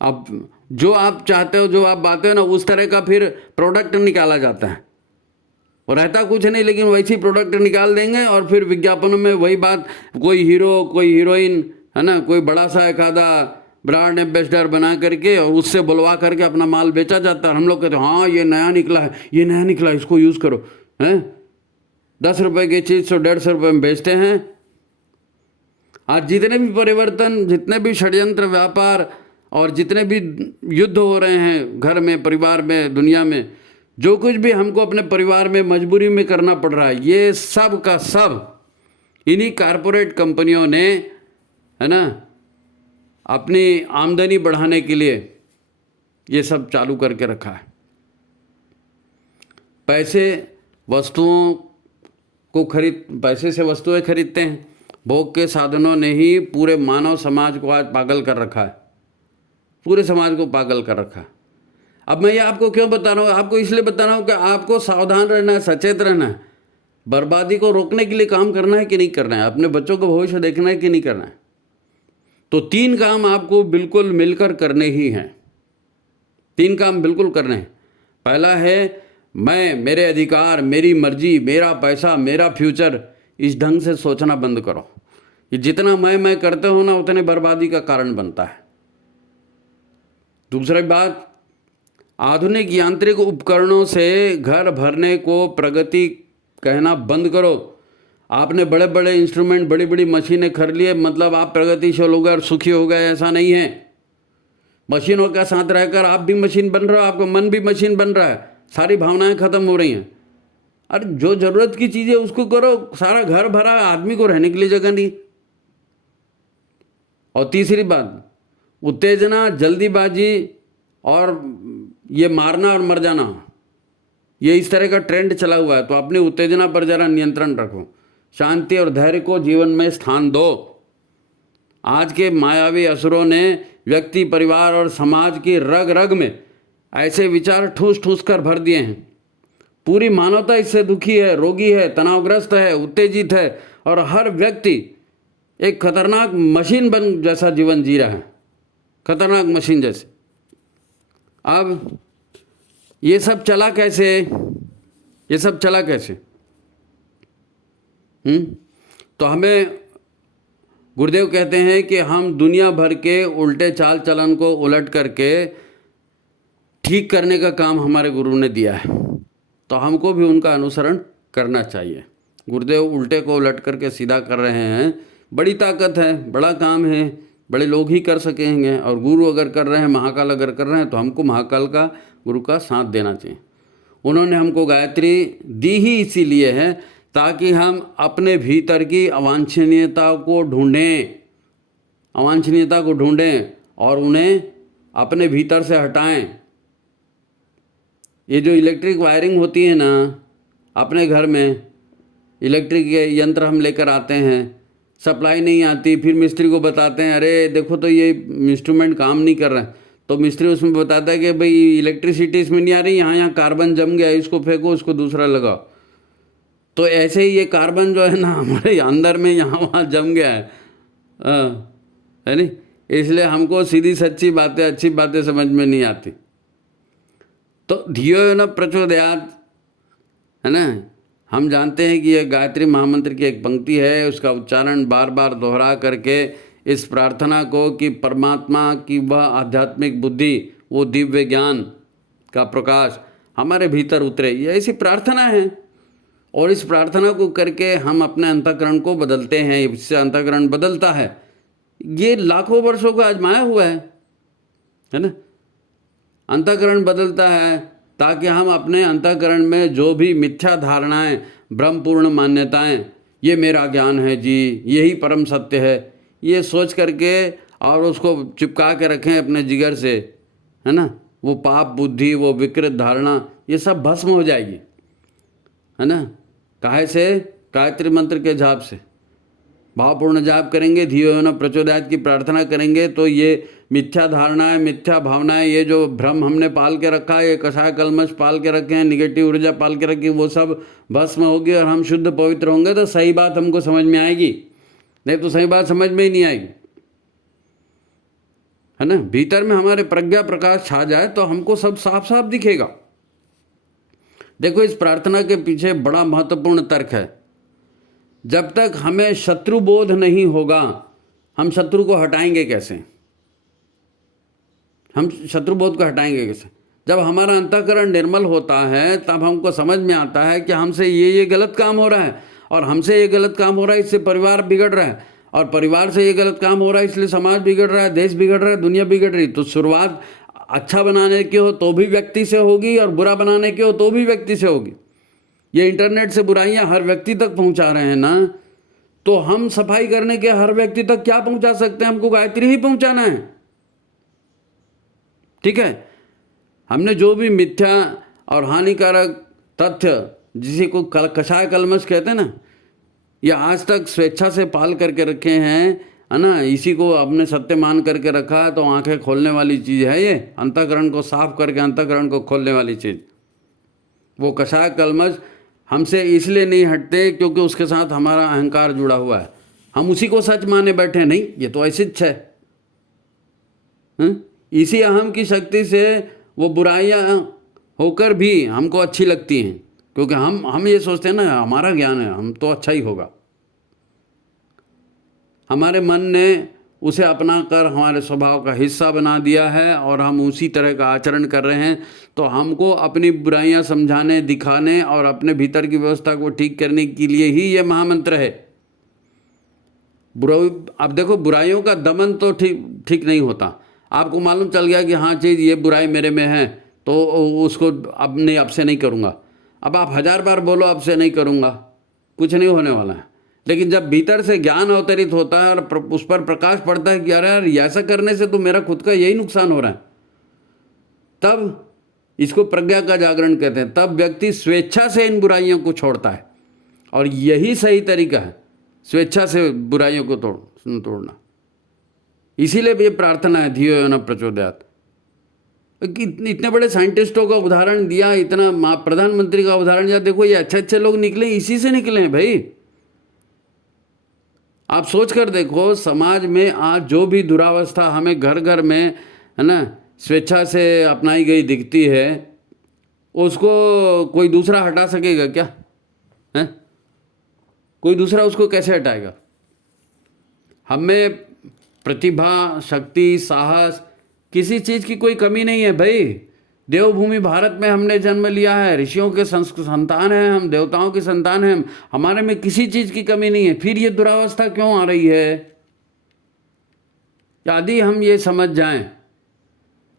अब जो आप चाहते हो, जो आप बातें हो ना, उस तरह का फिर प्रोडक्ट निकाला जाता है। और रहता कुछ नहीं, लेकिन वैसी प्रोडक्ट निकाल देंगे और फिर विज्ञापनों में वही बात, कोई हीरो कोई हीरोइन है ना, कोई बड़ा सा एक आधा ब्रांड एम्बेसडर बना करके और उससे बुलवा करके अपना माल बेचा जाता है। हम लोग कहते हैं हाँ ये नया निकला है, ये नया निकला है, इसको यूज़ करो। हैं 10 रुपये की चीज़ 150 रुपये में बेचते हैं। आज जितने भी परिवर्तन, जितने भी षड्यंत्र, व्यापार और जितने भी युद्ध हो रहे हैं घर में, परिवार में, दुनिया में, जो कुछ भी हमको अपने परिवार में मजबूरी में करना पड़ रहा है, ये सब का सब इन्हीं कारपोरेट कंपनियों ने, है ना, अपनी आमदनी बढ़ाने के लिए ये सब चालू करके रखा है। पैसे से वस्तुएं खरीदते हैं। भोग के साधनों ने ही पूरे मानव समाज को आज पागल कर रखा है, पूरे समाज को पागल कर रखा है। अब मैं ये आपको क्यों बता रहा हूँ? आपको इसलिए बता रहा हूँ कि आपको सावधान रहना है, सचेत रहना है। बर्बादी को रोकने के लिए काम करना है कि नहीं करना है, अपने बच्चों को भविष्य देखना है कि नहीं करना है। तो 3 काम आपको बिल्कुल मिलकर करने ही हैं। 3 काम बिल्कुल करने हैं। पहला है मैं, मेरे अधिकार, मेरी मर्जी, मेरा पैसा, मेरा फ्यूचर। इस ढंग से सोचना बंद करो। ये जितना मैं करते हो ना, उतने बर्बादी का कारण बनता है। दूसरी बात, आधुनिक यांत्रिक उपकरणों से घर भरने को प्रगति कहना बंद करो। आपने बड़े बड़े इंस्ट्रूमेंट, बड़ी बड़ी मशीनें खरीद लिए, मतलब आप प्रगतिशील हो गए और सुखी हो गए, ऐसा नहीं है। मशीनों के साथ रहकर आप भी मशीन बन रहे हो, आपका मन भी मशीन बन रहा है, सारी भावनाएं खत्म हो रही हैं। अरे जो ज़रूरत की चीज़ें उसको करो। सारा घर भरा, आदमी को रहने के लिए जगह नहीं। और तीसरी बात, उत्तेजना, जल्दीबाजी और ये मारना और मर जाना, ये इस तरह का ट्रेंड चला हुआ है। तो अपनी उत्तेजना पर जरा नियंत्रण रखो। शांति और धैर्य को जीवन में स्थान दो। आज के मायावी असुरों ने व्यक्ति, परिवार और समाज की रग रग में ऐसे विचार ठूस ठूस कर भर दिए हैं। पूरी मानवता इससे दुखी है, रोगी है, तनावग्रस्त है, उत्तेजित है और हर व्यक्ति एक खतरनाक मशीन बन जैसा जीवन जी रहा है, खतरनाक मशीन जैसे। अब ये सब चला कैसे? ये सब चला कैसे? तो हमें गुरुदेव कहते हैं कि हम दुनिया भर के उल्टे चाल चलन को उलट करके ठीक करने का काम हमारे गुरु ने दिया है, तो हमको भी उनका अनुसरण करना चाहिए। गुरुदेव उल्टे को उलट करके सीधा कर रहे हैं, बड़ी ताकत है, बड़ा काम है, बड़े लोग ही कर सकेंगे। और गुरु अगर कर रहे हैं, महाकाल अगर कर रहे हैं, तो हमको महाकाल का, गुरु का साथ देना चाहिए। उन्होंने हमको गायत्री दी ही इसीलिए है ताकि हम अपने भीतर की अवांछनीयता को ढूंढें और उन्हें अपने भीतर से हटाएं। ये जो इलेक्ट्रिक वायरिंग होती है ना, अपने घर में इलेक्ट्रिक यंत्र हम लेकर आते हैं, सप्लाई नहीं आती, फिर मिस्त्री को बताते हैं अरे देखो तो ये इंस्ट्रूमेंट काम नहीं कर रहा है, तो मिस्त्री उसमें बताता है कि भाई इलेक्ट्रिसिटी इसमें नहीं आ रही, यहाँ कार्बन जम गया, इसको फेंको, उसको दूसरा लगाओ। तो ऐसे ही ये कार्बन जो है ना हमारे अंदर में यहाँ वहाँ जम गया है नहीं, इसलिए हमको सीधी सच्ची बातें, अच्छी बातें समझ में नहीं आती। तो धियो न प्रचोदयात्, है ना, हम जानते हैं कि यह गायत्री महामंत्र की एक पंक्ति है, उसका उच्चारण बार बार दोहरा करके इस प्रार्थना को कि परमात्मा की वह आध्यात्मिक बुद्धि, वो दिव्य ज्ञान का प्रकाश हमारे भीतर उतरे, ये ऐसी प्रार्थना है। और इस प्रार्थना को करके हम अपने अंतःकरण को बदलते हैं, इससे अंतःकरण बदलता है। ये लाखों वर्षों का आजमाया हुआ है ना। अंतःकरण बदलता है ताकि हम अपने अंतःकरण में जो भी मिथ्या धारणाएं, भ्रमपूर्ण मान्यताएं, ये मेरा ज्ञान है जी, यही परम सत्य है, ये सोच करके और उसको चिपका के रखें अपने जिगर से, है ना। वो पाप बुद्धि, वो विकृत धारणा, ये सब भस्म हो जाएगी, है ना। काहे से? गायत्री मंत्र के जाप से। भावपूर्ण जाप करेंगे, धियो यो न प्रचोदयात् की प्रार्थना करेंगे तो ये मिथ्या धारणाएं, मिथ्या भावनाएं, ये जो भ्रम हमने पाल के रखा है, ये कषाय कलमश पाल के रखे हैं, निगेटिव ऊर्जा पाल के रखी, वो सब भस्म होगी और हम शुद्ध पवित्र होंगे तो सही बात हमको समझ में आएगी, नहीं तो सही बात समझ में ही नहीं आएगी, है ना। भीतर में हमारे प्रज्ञा प्रकाश छा जाए तो हमको सब साफ साफ दिखेगा। देखो, इस प्रार्थना के पीछे बड़ा महत्वपूर्ण तर्क है। जब तक हमें शत्रु बोध नहीं होगा, हम शत्रु को हटाएंगे कैसे? हम शत्रु बोध को हटाएंगे कैसे? जब हमारा अंतःकरण निर्मल होता है तब हमको समझ में आता है कि हमसे ये गलत काम हो रहा है, और हमसे ये गलत काम हो रहा है, इससे परिवार बिगड़ रहा है, और परिवार से ये गलत काम हो रहा है इसलिए समाज बिगड़ रहा है, देश बिगड़ रहा है, दुनिया बिगड़ रही। तो शुरुआत अच्छा बनाने की हो तो भी व्यक्ति से होगी, और बुरा बनाने की हो तो भी व्यक्ति से होगी। ये इंटरनेट से बुराइयां हर व्यक्ति तक पहुंचा रहे हैं ना, तो हम सफाई करने के हर व्यक्ति तक क्या पहुंचा सकते हैं? हमको गायत्री ही पहुंचाना है, ठीक है। हमने जो भी मिथ्या और हानिकारक तथ्य, जिसे को कषाय कलमश कहते हैं ना, ये आज तक स्वेच्छा से पाल करके रखे हैं, है ना, इसी को आपने सत्य मान करके रखा है, तो आंखें खोलने वाली चीज़ है ये, अंतःकरण को साफ करके अंतःकरण को खोलने वाली चीज़। वो कषाय कलमश हमसे इसलिए नहीं हटते क्योंकि उसके साथ हमारा अहंकार जुड़ा हुआ है, हम उसी को सच माने बैठे, नहीं ये तो ऐसिच है। इसी अहम की शक्ति से वो बुराइयां होकर भी हमको अच्छी लगती हैं, क्योंकि हम ये सोचते हैं ना हमारा ज्ञान है, हम तो अच्छा ही होगा। हमारे मन ने उसे अपना कर हमारे स्वभाव का हिस्सा बना दिया है और हम उसी तरह का आचरण कर रहे हैं। तो हमको अपनी बुराइयां समझाने, दिखाने और अपने भीतर की व्यवस्था को ठीक करने के लिए ही ये महामंत्र है। अब देखो, बुराइयों का दमन तो ठीक नहीं होता। आपको मालूम चल गया कि हाँ चीज़ ये बुराई मेरे में है, तो उसको अब से नहीं करूँगा। अब आप 1000 बार बोलो अब से नहीं करूँगा, कुछ नहीं होने वाला है। लेकिन जब भीतर से ज्ञान अवतरित होता है और उस पर प्रकाश पड़ता है कि अरे यार ऐसा करने से तो मेरा खुद का यही नुकसान हो रहा है, तब इसको प्रज्ञा का जागरण कहते हैं। तब व्यक्ति स्वेच्छा से इन बुराइयों को छोड़ता है, और यही सही तरीका है, स्वेच्छा से बुराइयों को तोड़ना। इसीलिए ये प्रार्थना है, धियो यो न प्रचोदयात्। इतने बड़े साइंटिस्टों का उदाहरण दिया, इतना प्रधानमंत्री का उदाहरण दिया। देखो ये अच्छे लोग निकले, इसी से निकले हैं भाई। आप सोच कर देखो, समाज में आज जो भी दुरावस्था हमें घर घर में, है ना, स्वेच्छा से अपनाई गई दिखती है, उसको कोई दूसरा हटा सकेगा क्या? है कोई दूसरा उसको कैसे हटाएगा? हमें प्रतिभा, शक्ति, साहस, किसी चीज़ की कोई कमी नहीं है भाई। देवभूमि भारत में हमने जन्म लिया है, ऋषियों के संतान हैं हम, देवताओं की संतान हैं हम, हमारे में किसी चीज़ की कमी नहीं है। फिर ये दुरावस्था क्यों आ रही है? यदि हम ये समझ जाएं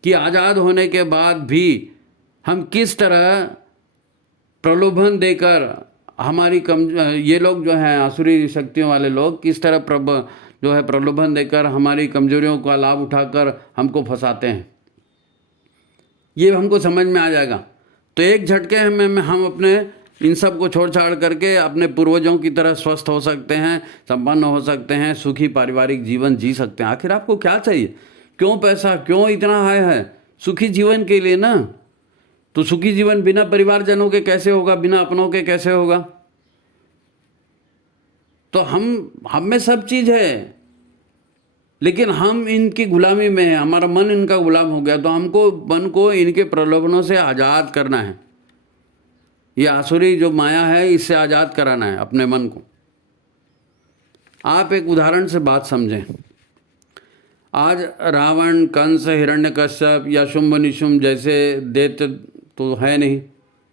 कि आज़ाद होने के बाद भी हम किस तरह प्रलोभन देकर हमारी ये लोग जो हैं आसुरी शक्तियों वाले लोग, किस तरह प्रलोभन देकर हमारी कमजोरियों का लाभ उठाकर हमको फंसाते हैं, ये हमको समझ में आ जाएगा। तो एक झटके में हम अपने इन सब को छोड़ छाड़ करके अपने पूर्वजों की तरह स्वस्थ हो सकते हैं, संपन्न हो सकते हैं, सुखी पारिवारिक जीवन जी सकते हैं। आखिर आपको क्या चाहिए? क्यों पैसा, क्यों इतना है? सुखी जीवन के लिए ना। तो सुखी जीवन बिना परिवारजनों के कैसे होगा, बिना अपनों के कैसे होगा? तो हम में सब चीज़ है, लेकिन हम इनकी गुलामी में हैं, हमारा मन इनका गुलाम हो गया। तो हमको मन को इनके प्रलोभनों से आज़ाद करना है। ये आसुरी जो माया है, इससे आज़ाद कराना है अपने मन को। आप एक उदाहरण से बात समझें। आज रावण, कंस, हिरण्यकश्यप या शुंभ निशुंभ जैसे दैत्य तो है नहीं,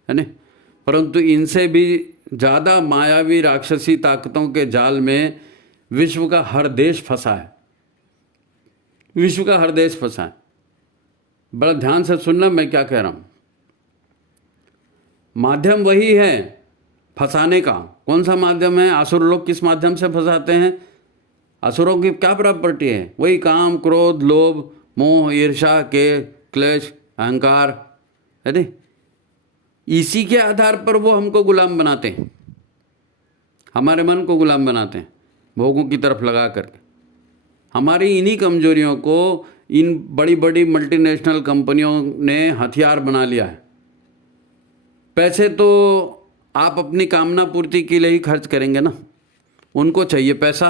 है ना, परंतु इनसे भी ज़्यादा मायावी राक्षसी ताकतों के जाल में विश्व का हर देश फंसा है। विश्व का हर देश फंसा है। बड़ा ध्यान से सुनना मैं क्या कह रहा हूँ। माध्यम वही है फंसाने का। कौन सा माध्यम है? असुर लोग किस माध्यम से फंसाते हैं? असुरों की क्या प्रॉपर्टी है? वही काम, क्रोध, लोभ, मोह, ईर्ष्या के क्लेश, अहंकार है नहीं। इसी के आधार पर वो हमको गुलाम बनाते हैं, हमारे मन को गुलाम बनाते हैं भोगों की तरफ लगा करके। हमारी इन्हीं कमजोरियों को इन बड़ी बड़ी मल्टीनेशनल कंपनियों ने हथियार बना लिया है। पैसे तो आप अपनी कामना पूर्ति के लिए ही खर्च करेंगे ना। उनको चाहिए पैसा।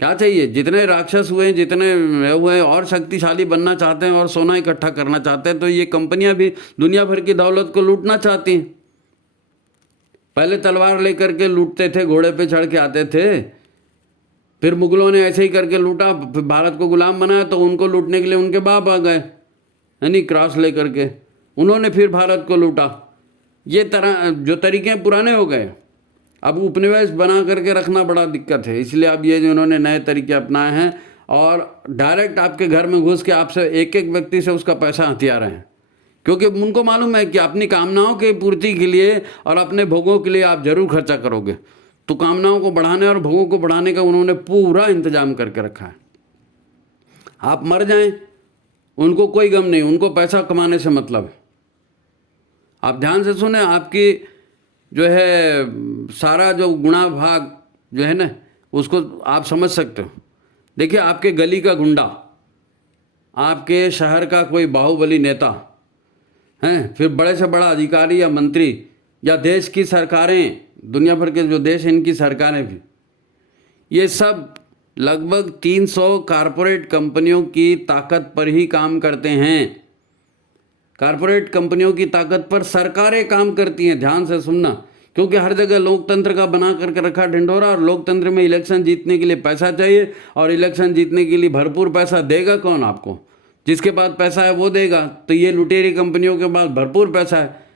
क्या चाहिए? जितने राक्षस हुए हैं, जितने हुए हैं और शक्तिशाली बनना चाहते हैं और सोना इकट्ठा करना चाहते हैं, तो ये कंपनियां भी दुनिया भर की दौलत को लूटना चाहती हैं। पहले तलवार लेकर के लूटते थे, घोड़े पे चढ़ के आते थे, फिर मुगलों ने ऐसे ही करके लूटा, भारत को गुलाम बनाया, तो उनको लूटने के लिए उनके बाप आ गए, यानी क्रॉस लेकर के उन्होंने फिर भारत को लूटा। ये तरह जो तरीके पुराने हो गए। अब उपनिवेश बना करके रखना बड़ा दिक्कत है, इसलिए अब ये जो उन्होंने नए तरीके अपनाए हैं और डायरेक्ट आपके घर में घुस के आपसे एक एक व्यक्ति से उसका पैसा हथिया रहे हैं, क्योंकि उनको मालूम है कि अपनी कामनाओं की पूर्ति के लिए और अपने भोगों के लिए आप जरूर खर्चा करोगे, तो कामनाओं को बढ़ाने और भोगों को बढ़ाने का उन्होंने पूरा इंतजाम करके रखा है। आप मर जाएं उनको कोई गम नहीं, उनको पैसा कमाने से मतलब है। आप ध्यान से सुने, आपकी जो है सारा जो गुणा भाग जो है ना, उसको आप समझ सकते हो। देखिए, आपके गली का गुंडा, आपके शहर का कोई बाहुबली नेता हैं, फिर बड़े से बड़ा अधिकारी या मंत्री, या देश की सरकारें, दुनिया भर के जो देश हैं इनकी सरकारें भी, ये सब लगभग 300 कारपोरेट कंपनियों की ताकत पर ही काम करते हैं। कारपोरेट कंपनियों की ताकत पर सरकारें काम करती हैं। ध्यान से सुनना, क्योंकि हर जगह लोकतंत्र का बना करके रखा ढिंढोरा, और लोकतंत्र में इलेक्शन जीतने के लिए पैसा चाहिए, और इलेक्शन जीतने के लिए भरपूर पैसा देगा कौन? आपको। जिसके पास पैसा है वो देगा। तो ये लुटेरी कंपनियों के पास भरपूर पैसा है,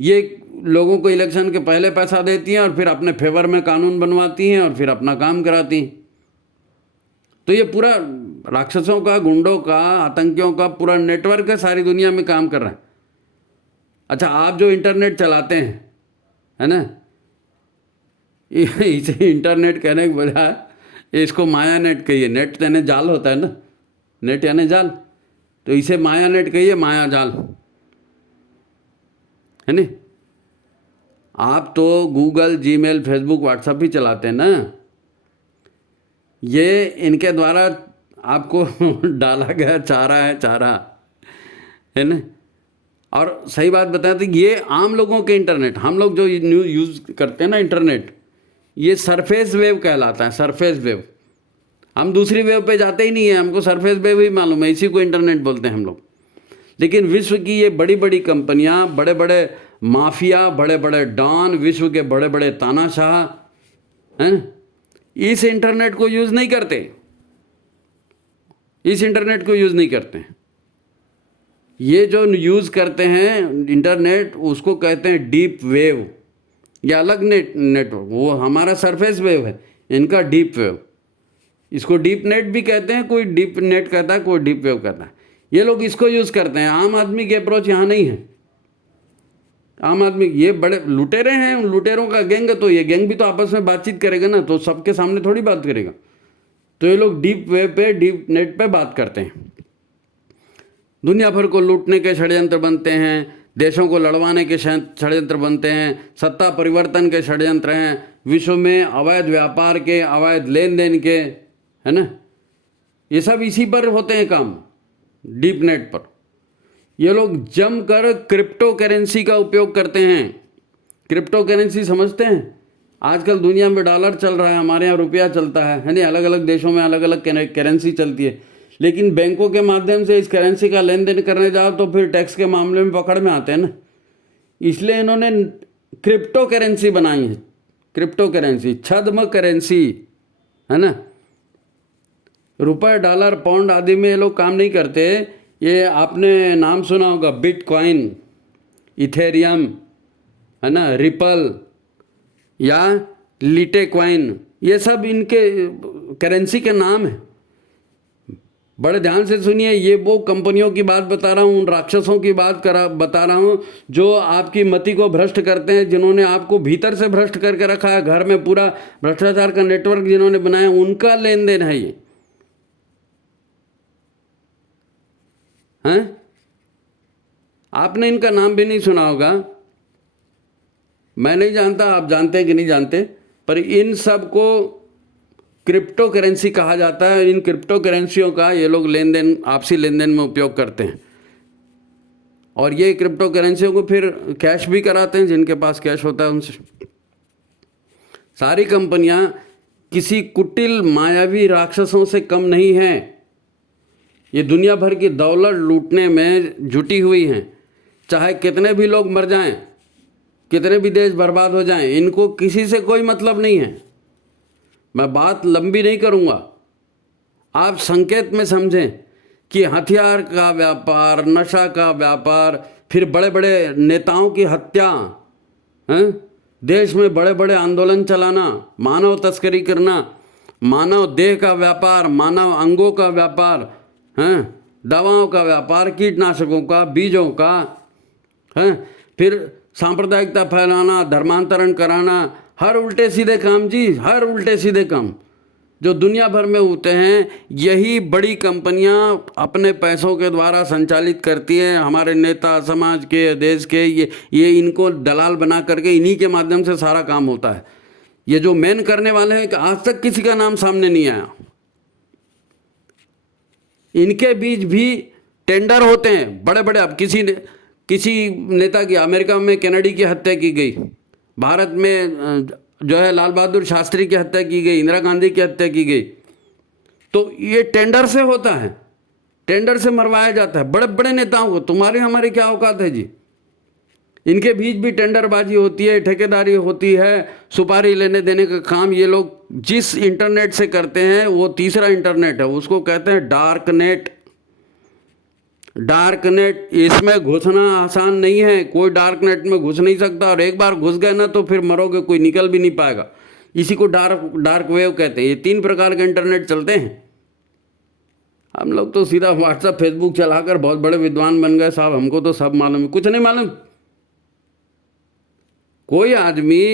ये लोगों को इलेक्शन के पहले पैसा देती हैं और फिर अपने फेवर में कानून बनवाती हैं और फिर अपना काम कराती हैं। तो ये पूरा राक्षसों का, गुंडों का, आतंकियों का पूरा नेटवर्क है, सारी दुनिया में काम कर रहा है। अच्छा, आप जो इंटरनेट चलाते हैं, है ना, इसे इंटरनेट कहने के बजाय इसको माया नेट कहिए। नेट यानी जाल होता है ना, नेट यानी जाल, तो इसे माया नेट कहिए, माया जाल, है नहीं। आप तो गूगल, जीमेल, फेसबुक, व्हाट्सएप भी चलाते हैं ना, ये इनके द्वारा आपको डाला गया चारा है ना। और सही बात बताएं तो ये आम लोगों के इंटरनेट, हम लोग जो यूज़ करते हैं ना इंटरनेट, ये सरफेस वेव कहलाता है। सरफेस वेव, हम दूसरी वेव पे जाते ही नहीं है, हमको सरफेस वेव ही मालूम है, इसी को इंटरनेट बोलते हैं हम लोग। लेकिन विश्व की ये बड़ी बड़ी कंपनियां, बड़े बड़े माफिया, बड़े बड़े डॉन, विश्व के बड़े बड़े तानाशाह हैं, इस इंटरनेट को यूज़ नहीं करते, इस इंटरनेट को यूज़ नहीं करते। ये जो यूज़ करते हैं इंटरनेट, उसको कहते हैं डीप वेव, या अलग नेटवर्क। वो हमारा सरफेस वेव है, इनका डीप वेव। इसको डीप नेट भी कहते हैं, कोई डीप नेट कहता है, कोई डीप वेव कहता है। ये लोग इसको यूज़ करते हैं। आम आदमी की अप्रोच यहाँ नहीं है। आम आदमी, ये बड़े लुटेरे हैं, लुटेरों का गैंग, तो ये गैंग भी तो आपस में बातचीत करेगा ना, तो सबके सामने थोड़ी बात करेगा। तो ये लोग डीप वेव पे, डीप नेट पे बात करते हैं। दुनिया भर को लूटने के षड्यंत्र बनते हैं, देशों को लड़वाने के षड्यंत्र बनते हैं, सत्ता परिवर्तन के षड्यंत्र हैं, विश्व में अवैध व्यापार के, अवैध लेन देन के, है ना, ये सब इसी पर होते हैं काम, डीप नेट पर। ये लोग जमकर क्रिप्टो करेंसी का उपयोग करते हैं। क्रिप्टो करेंसी समझते हैं? आजकल दुनिया में डॉलर चल रहा है, हमारे यहाँ रुपया चलता है नहीं। अलग अलग देशों में अलग अलग करेंसी चलती है, लेकिन बैंकों के माध्यम से इस करेंसी का लेन देन करने जाओ तो फिर टैक्स के मामले में पकड़ में आते हैं ना। इसलिए इन्होंने क्रिप्टो करेंसी बनाई है। क्रिप्टो करेंसी, छद्म करेंसी, है ना। रुपए, डॉलर, पाउंड आदि में ये लोग काम नहीं करते। ये आपने नाम सुना होगा, बिटकॉइन, इथेरियम, है ना, रिपल या लिटेक्वाइन, ये सब इनके करेंसी के नाम है। बड़े ध्यान से सुनिए, ये वो कंपनियों की बात बता रहा हूँ, उन राक्षसों की बात बता रहा हूँ जो आपकी मति को भ्रष्ट करते हैं, जिन्होंने आपको भीतर से भ्रष्ट करके रखा है, घर में पूरा भ्रष्टाचार का नेटवर्क जिन्होंने बनाया, उनका लेन देन है ये। हैं? आपने इनका नाम भी नहीं सुना होगा, मैं नहीं जानता आप जानते हैं कि नहीं जानते, पर इन सब को क्रिप्टो करेंसी कहा जाता है। इन क्रिप्टो करेंसियों का ये लोग लेन देन, आपसी लेन देन में उपयोग करते हैं, और ये क्रिप्टो करेंसियों को फिर कैश भी कराते हैं, जिनके पास कैश होता है उनसे। सारी कंपनियां किसी कुटिल मायावी राक्षसों से कम नहीं हैं। ये दुनिया भर की दौलत लूटने में जुटी हुई हैं। चाहे कितने भी लोग मर जाएं, कितने भी देश बर्बाद हो जाएं, इनको किसी से कोई मतलब नहीं है। मैं बात लंबी नहीं करूंगा, आप संकेत में समझें कि हथियार का व्यापार, नशा का व्यापार, फिर बड़े बड़े नेताओं की हत्या, हैं, देश में बड़े बड़े आंदोलन चलाना, मानव तस्करी करना, मानव देह का व्यापार, मानव अंगों का व्यापार, हैं, दवाओं का व्यापार, कीटनाशकों का, बीजों का, हैं, फिर सांप्रदायिकता फैलाना, धर्मांतरण कराना, हर उल्टे सीधे काम जी, हर उल्टे सीधे काम जो दुनिया भर में होते हैं, यही बड़ी कंपनियां अपने पैसों के द्वारा संचालित करती हैं। हमारे नेता, समाज के, देश के, ये इनको दलाल बना करके इन्हीं के माध्यम से सारा काम होता है। ये जो मेन करने वाले हैं कि आज तक किसी का नाम सामने नहीं आया। इनके बीच भी टेंडर होते हैं बड़े बड़े। अब किसी नेता की, अमेरिका में केनेडी की हत्या की गई, भारत में जो है लाल बहादुर शास्त्री की हत्या की गई, इंदिरा गांधी की हत्या की गई, तो ये टेंडर से होता है, टेंडर से मरवाया जाता है बड़े बड़े नेताओं को। तुम्हारी हमारी क्या औकात है जी। इनके बीच भी टेंडरबाजी होती है, ठेकेदारी होती है, सुपारी लेने देने का काम ये लोग जिस इंटरनेट से करते हैं, वो तीसरा इंटरनेट है, उसको कहते हैं डार्क नेट। डार्क नेट, इसमें घुसना आसान नहीं है, कोई डार्क नेट में घुस नहीं सकता, और एक बार घुस गए ना तो फिर मरोगे, कोई निकल भी नहीं पाएगा। इसी को डार्क वेव कहते हैं। ये 3 प्रकार के इंटरनेट चलते हैं। हम लोग तो सीधा व्हाट्सएप फेसबुक चलाकर बहुत बड़े विद्वान बन गए साहब, हमको तो सब मालूम है, कुछ नहीं मालूम। कोई आदमी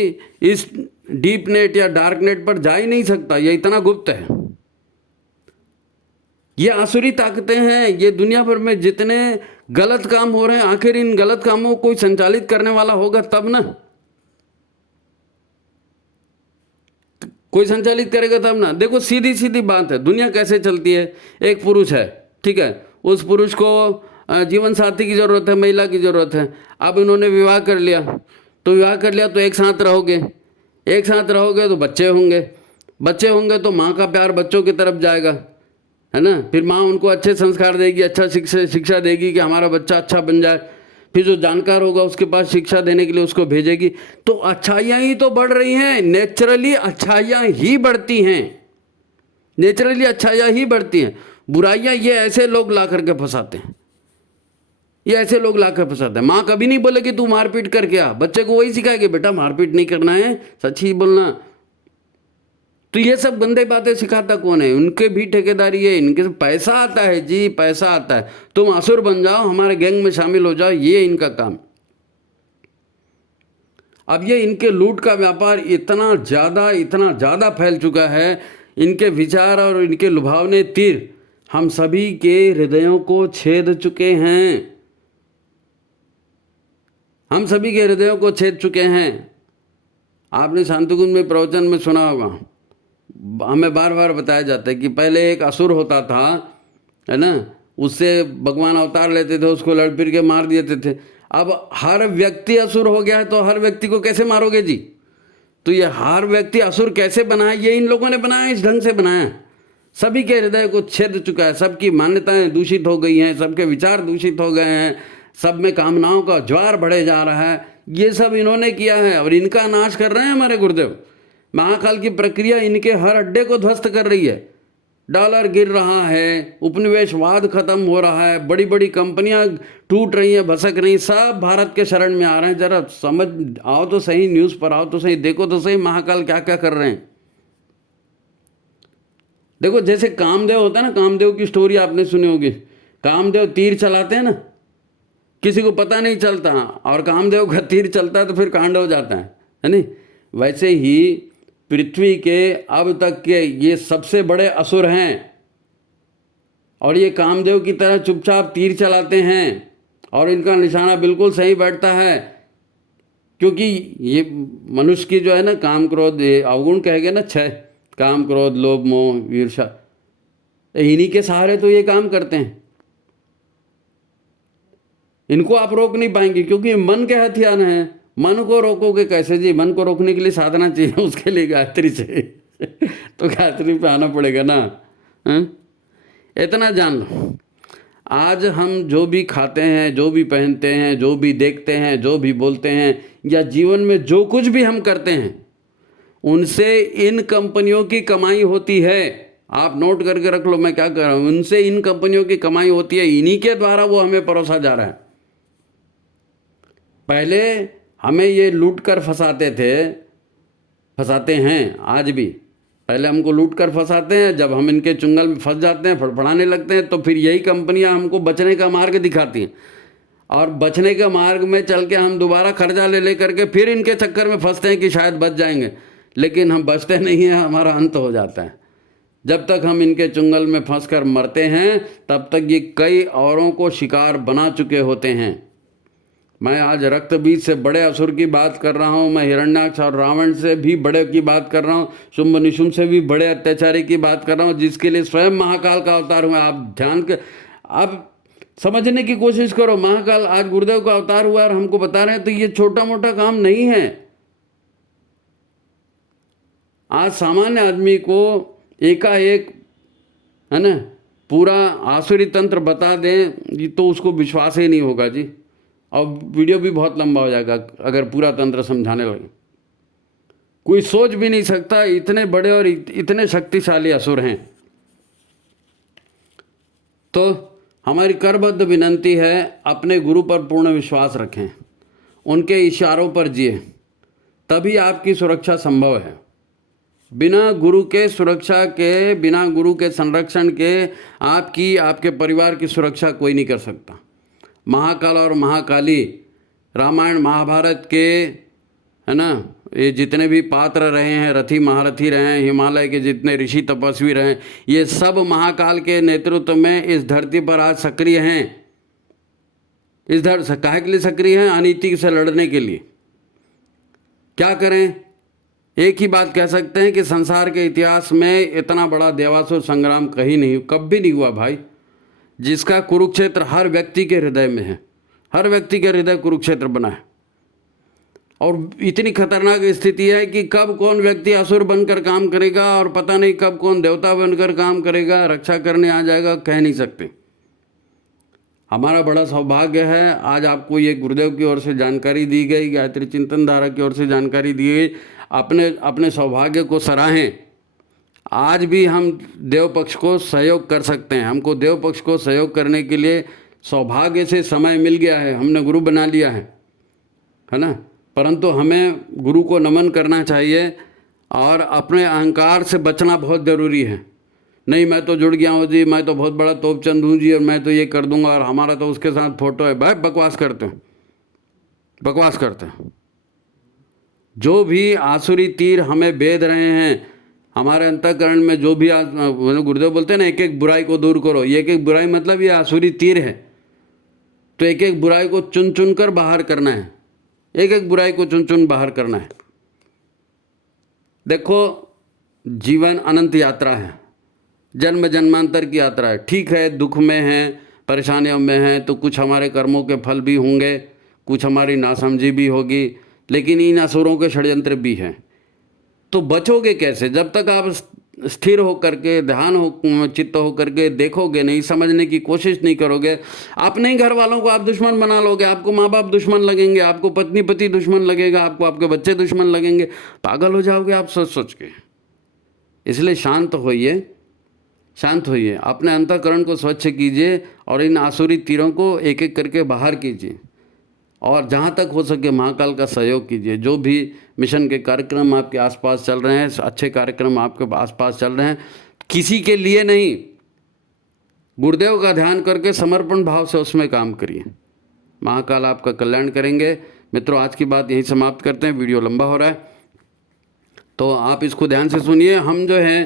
इस डीप नेट या डार्क नेट पर जा ही नहीं सकता, ये इतना गुप्त है। ये आसुरी ताकतें हैं। ये दुनिया भर में जितने गलत काम हो रहे हैं, आखिर इन गलत कामों को कोई संचालित करने वाला होगा तब ना, कोई संचालित करेगा तब ना। देखो सीधी सीधी बात है, दुनिया कैसे चलती है। एक पुरुष है, ठीक है, उस पुरुष को जीवन साथी की जरूरत है, महिला की जरूरत है। अब इन्होंने विवाह कर लिया, तो विवाह कर लिया तो एक साथ रहोगे, एक साथ रहोगे तो बच्चे होंगे, बच्चे होंगे तो माँ का प्यार बच्चों की तरफ जाएगा, है ना। फिर माँ उनको अच्छे संस्कार देगी, अच्छा शिक्षा देगी कि हमारा बच्चा अच्छा बन जाए। फिर जो जानकार होगा उसके पास शिक्षा देने के लिए उसको भेजेगी। तो अच्छाइयाँ ही तो बढ़ रही हैं, नेचुरली अच्छाइयाँ ही बढ़ती हैं, नेचुरली अच्छाइयाँ ही बढ़ती हैं। बुराइयाँ ये ऐसे लोग ला करके फंसाते हैं, ये ऐसे लोग ला कर फंसाते हैं। माँ कभी नहीं बोलेगी तू मारपीट करके आ, बच्चे को वही सिखाएगी, बेटा मारपीट नहीं करना है, सच ही बोलना। तो ये सब गंदे बातें सिखाता कौन है? उनके भी ठेकेदारी है, इनके से पैसा आता है जी, पैसा आता है। तुम असुर बन जाओ, हमारे गैंग में शामिल हो जाओ, ये इनका काम। अब ये इनके लूट का व्यापार इतना ज़्यादा फैल चुका है, इनके विचार और इनके लुभावने तीर हम सभी के हृदयों को छेद चुके हैं, हम सभी के हृदयों को छेद चुके हैं। आपने शांतिकुंज में प्रवचन में सुना होगा, हमें बार बार बताया जाता है कि पहले एक असुर होता था, है ना, उससे भगवान अवतार लेते थे, उसको लड़ फिर के मार देते थे। अब हर व्यक्ति असुर हो गया है, तो हर व्यक्ति को कैसे मारोगे जी? तो ये हर व्यक्ति असुर कैसे बना है? ये इन लोगों ने बनाया, इस ढंग से बनाया। सभी के हृदय को छेद चुका है, सबकी मान्यताएं दूषित हो गई हैं, सबके विचार दूषित हो गए हैं, सब में कामनाओं का ज्वार बढ़े जा रहा है। ये सब इन्होंने किया है और इनका नाश कर रहे हैं हमारे गुरुदेव। महाकाल की प्रक्रिया इनके हर अड्डे को ध्वस्त कर रही है। डॉलर गिर रहा है, उपनिवेशवाद खत्म हो रहा है, बड़ी बड़ी कंपनियां टूट रही हैं, भसक रही, सब भारत के शरण में आ रहे हैं। जरा समझ आओ तो सही, न्यूज़ पर आओ तो सही, देखो तो सही महाकाल क्या क्या कर रहे हैं। देखो जैसे कामदेव होता है ना, कामदेव की स्टोरी आपने सुनी होगी। कामदेव तीर चलाते हैं ना, किसी को पता नहीं चलता, और कामदेव का तीर चलता है तो फिर कांड हो जाता है नहीं। वैसे ही पृथ्वी के अब तक के ये सबसे बड़े असुर हैं, और ये कामदेव की तरह चुपचाप तीर चलाते हैं, और इनका निशाना बिल्कुल सही बैठता है। क्योंकि ये मनुष्य की जो है ना काम क्रोध अवगुण कह गए ना, 6 काम क्रोध लोभ मोह ईर्ष्या, इन्हीं के सहारे तो ये काम करते हैं। इनको आप रोक नहीं पाएंगे, क्योंकि मन के हथियार हैं। मन को रोकोगे कैसे जी? मन को रोकने के लिए साधना चाहिए, उसके लिए गायत्री चाहिए तो गायत्री पे आना पड़ेगा ना। इतना जान लो, आज हम जो भी खाते हैं, जो भी पहनते हैं, जो भी देखते हैं, जो भी बोलते हैं, या जीवन में जो कुछ भी हम करते हैं, उनसे इन कंपनियों की कमाई होती है। आप नोट करके रख लो मैं क्या कर रहा हूँ। उनसे इन कंपनियों की कमाई होती है, इन्हीं के द्वारा वो हमें परोसा जा रहा है। पहले हमें ये लूट कर फंसाते थे, फंसाते हैं आज भी। पहले हमको लूट कर फंसाते हैं, जब हम इनके चुंगल में फंस जाते हैं, फड़फड़ाने लगते हैं, तो फिर यही कंपनियां हमको बचने का मार्ग दिखाती हैं, और बचने के मार्ग में चल के हम दोबारा कर्जा ले करके फिर इनके चक्कर में फंसते हैं कि शायद बच जाएंगे, लेकिन हम बचते नहीं हैं, हमारा अंत हो जाता है। जब तक हम इनके चुंगल में फंस कर मरते हैं, तब तक ये कई औरों को शिकार बना चुके होते हैं। मैं आज रक्त बीज से बड़े असुर की बात कर रहा हूँ, मैं हिरण्याक्ष और रावण से भी बड़े की बात कर रहा हूँ, शुंभ निशुंभ से भी बड़े अत्याचारी की बात कर रहा हूँ, जिसके लिए स्वयं महाकाल का अवतार हुआ। आप ध्यान के आप समझने की कोशिश करो, महाकाल आज गुरुदेव का अवतार हुआ और हमको बता रहे हैं, तो ये छोटा मोटा काम नहीं है। आज सामान्य आदमी को एकाएक है ना पूरा आसुरी तंत्र बता दें तो उसको विश्वास ही नहीं होगा जी, और वीडियो भी बहुत लंबा हो जाएगा अगर पूरा तंत्र समझाने लगे। कोई सोच भी नहीं सकता इतने बड़े और इतने शक्तिशाली असुर हैं। तो हमारी करबद्ध विनंती है, अपने गुरु पर पूर्ण विश्वास रखें, उनके इशारों पर जिए, तभी आपकी सुरक्षा संभव है। बिना गुरु के सुरक्षा के, बिना गुरु के संरक्षण के आपकी, आपके परिवार की सुरक्षा कोई नहीं कर सकता। महाकाल और महाकाली रामायण महाभारत के है ना, ये जितने भी पात्र रहे हैं, रथी महारथी रहे हैं, हिमालय के जितने ऋषि तपस्वी रहे हैं, ये सब महाकाल के नेतृत्व में इस धरती पर आज सक्रिय हैं। इस काहे के लिए सक्रिय हैं? अनीति से लड़ने के लिए। क्या करें? एक ही बात कह सकते हैं कि संसार के इतिहास में इतना बड़ा देवासुर संग्राम कहीं नहीं, कभी नहीं हुआ भाई, जिसका कुरुक्षेत्र हर व्यक्ति के हृदय में है। हर व्यक्ति के हृदय कुरुक्षेत्र बना है, और इतनी खतरनाक स्थिति है कि कब कौन व्यक्ति असुर बनकर काम करेगा और पता नहीं कब कौन देवता बनकर काम करेगा, रक्षा करने आ जाएगा, कह नहीं सकते। हमारा बड़ा सौभाग्य है, आज आपको ये गुरुदेव की ओर से जानकारी दी गई, गायत्री चिंतन धारा की ओर से जानकारी दी गई। अपने सौभाग्य को सराहें। आज भी हम देव पक्ष को सहयोग कर सकते हैं। हमको देव पक्ष को सहयोग करने के लिए सौभाग्य से समय मिल गया है, हमने गुरु बना लिया है ना। परंतु हमें गुरु को नमन करना चाहिए, और अपने अहंकार से बचना बहुत ज़रूरी है। नहीं मैं तो जुड़ गया हूँ जी, मैं तो बहुत बड़ा तोपचंद हूँ जी, और मैं तो ये कर दूंगा, और हमारा तो उसके साथ फोटो है। भाई बकवास करते हैं, बकवास करते हैं। जो भी आसुरी तीर हमें बेध रहे हैं, हमारे अंतःकरण में जो भी गुरुदेव बोलते हैं ना, एक एक बुराई को दूर करो। ये एक एक बुराई मतलब ये आसुरी तीर है, तो एक एक बुराई को चुन चुन कर बाहर करना है। एक एक बुराई को चुन चुन बाहर करना है। देखो जीवन अनंत यात्रा है, जन्म जन्मांतर की यात्रा है। ठीक है, दुख में हैं, परेशानियों में हैं, तो कुछ हमारे कर्मों के फल भी होंगे, कुछ हमारी नासमझी भी होगी, लेकिन इन असुरों के षड्यंत्र भी हैं। तो बचोगे कैसे? जब तक आप स्थिर होकर के, ध्यान हो चित्त होकर के देखोगे नहीं, समझने की कोशिश नहीं करोगे, अपने ही घर वालों को आप दुश्मन बना लोगे। आपको माँ बाप दुश्मन लगेंगे, आपको पत्नी पति दुश्मन लगेगा, आपको आपके बच्चे दुश्मन लगेंगे, पागल हो जाओगे आप सोच सोच के। इसलिए शांत होइए, शांत होइए, अपने अंतःकरण को स्वच्छ कीजिए और इन आसुरी तीरों को एक एक करके बाहर कीजिए और जहाँ तक हो सके महाकाल का सहयोग कीजिए। जो भी मिशन के कार्यक्रम आपके आसपास चल रहे हैं, अच्छे कार्यक्रम आपके आसपास चल रहे हैं, किसी के लिए नहीं, गुरुदेव का ध्यान करके समर्पण भाव से उसमें काम करिए। महाकाल आपका कल्याण करेंगे। मित्रों, आज की बात यही समाप्त करते हैं, वीडियो लंबा हो रहा है तो आप इसको ध्यान से सुनिए। हम जो है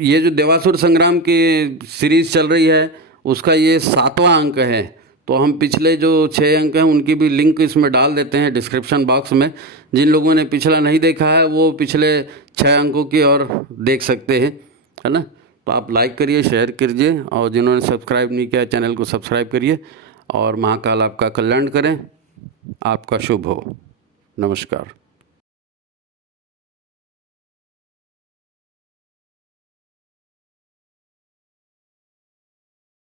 ये जो देवासुर संग्राम की सीरीज़ चल रही है उसका ये 7वां अंक है, तो हम पिछले जो 6 अंक हैं उनकी भी लिंक इसमें डाल देते हैं डिस्क्रिप्शन बॉक्स में। जिन लोगों ने पिछला नहीं देखा है वो पिछले 6 अंकों की और देख सकते हैं, है ना। तो आप लाइक करिए, शेयर कीजिए और जिन्होंने सब्सक्राइब नहीं किया चैनल को सब्सक्राइब करिए और महाकाल आपका कल्याण करें। आपका शुभ हो। नमस्कार।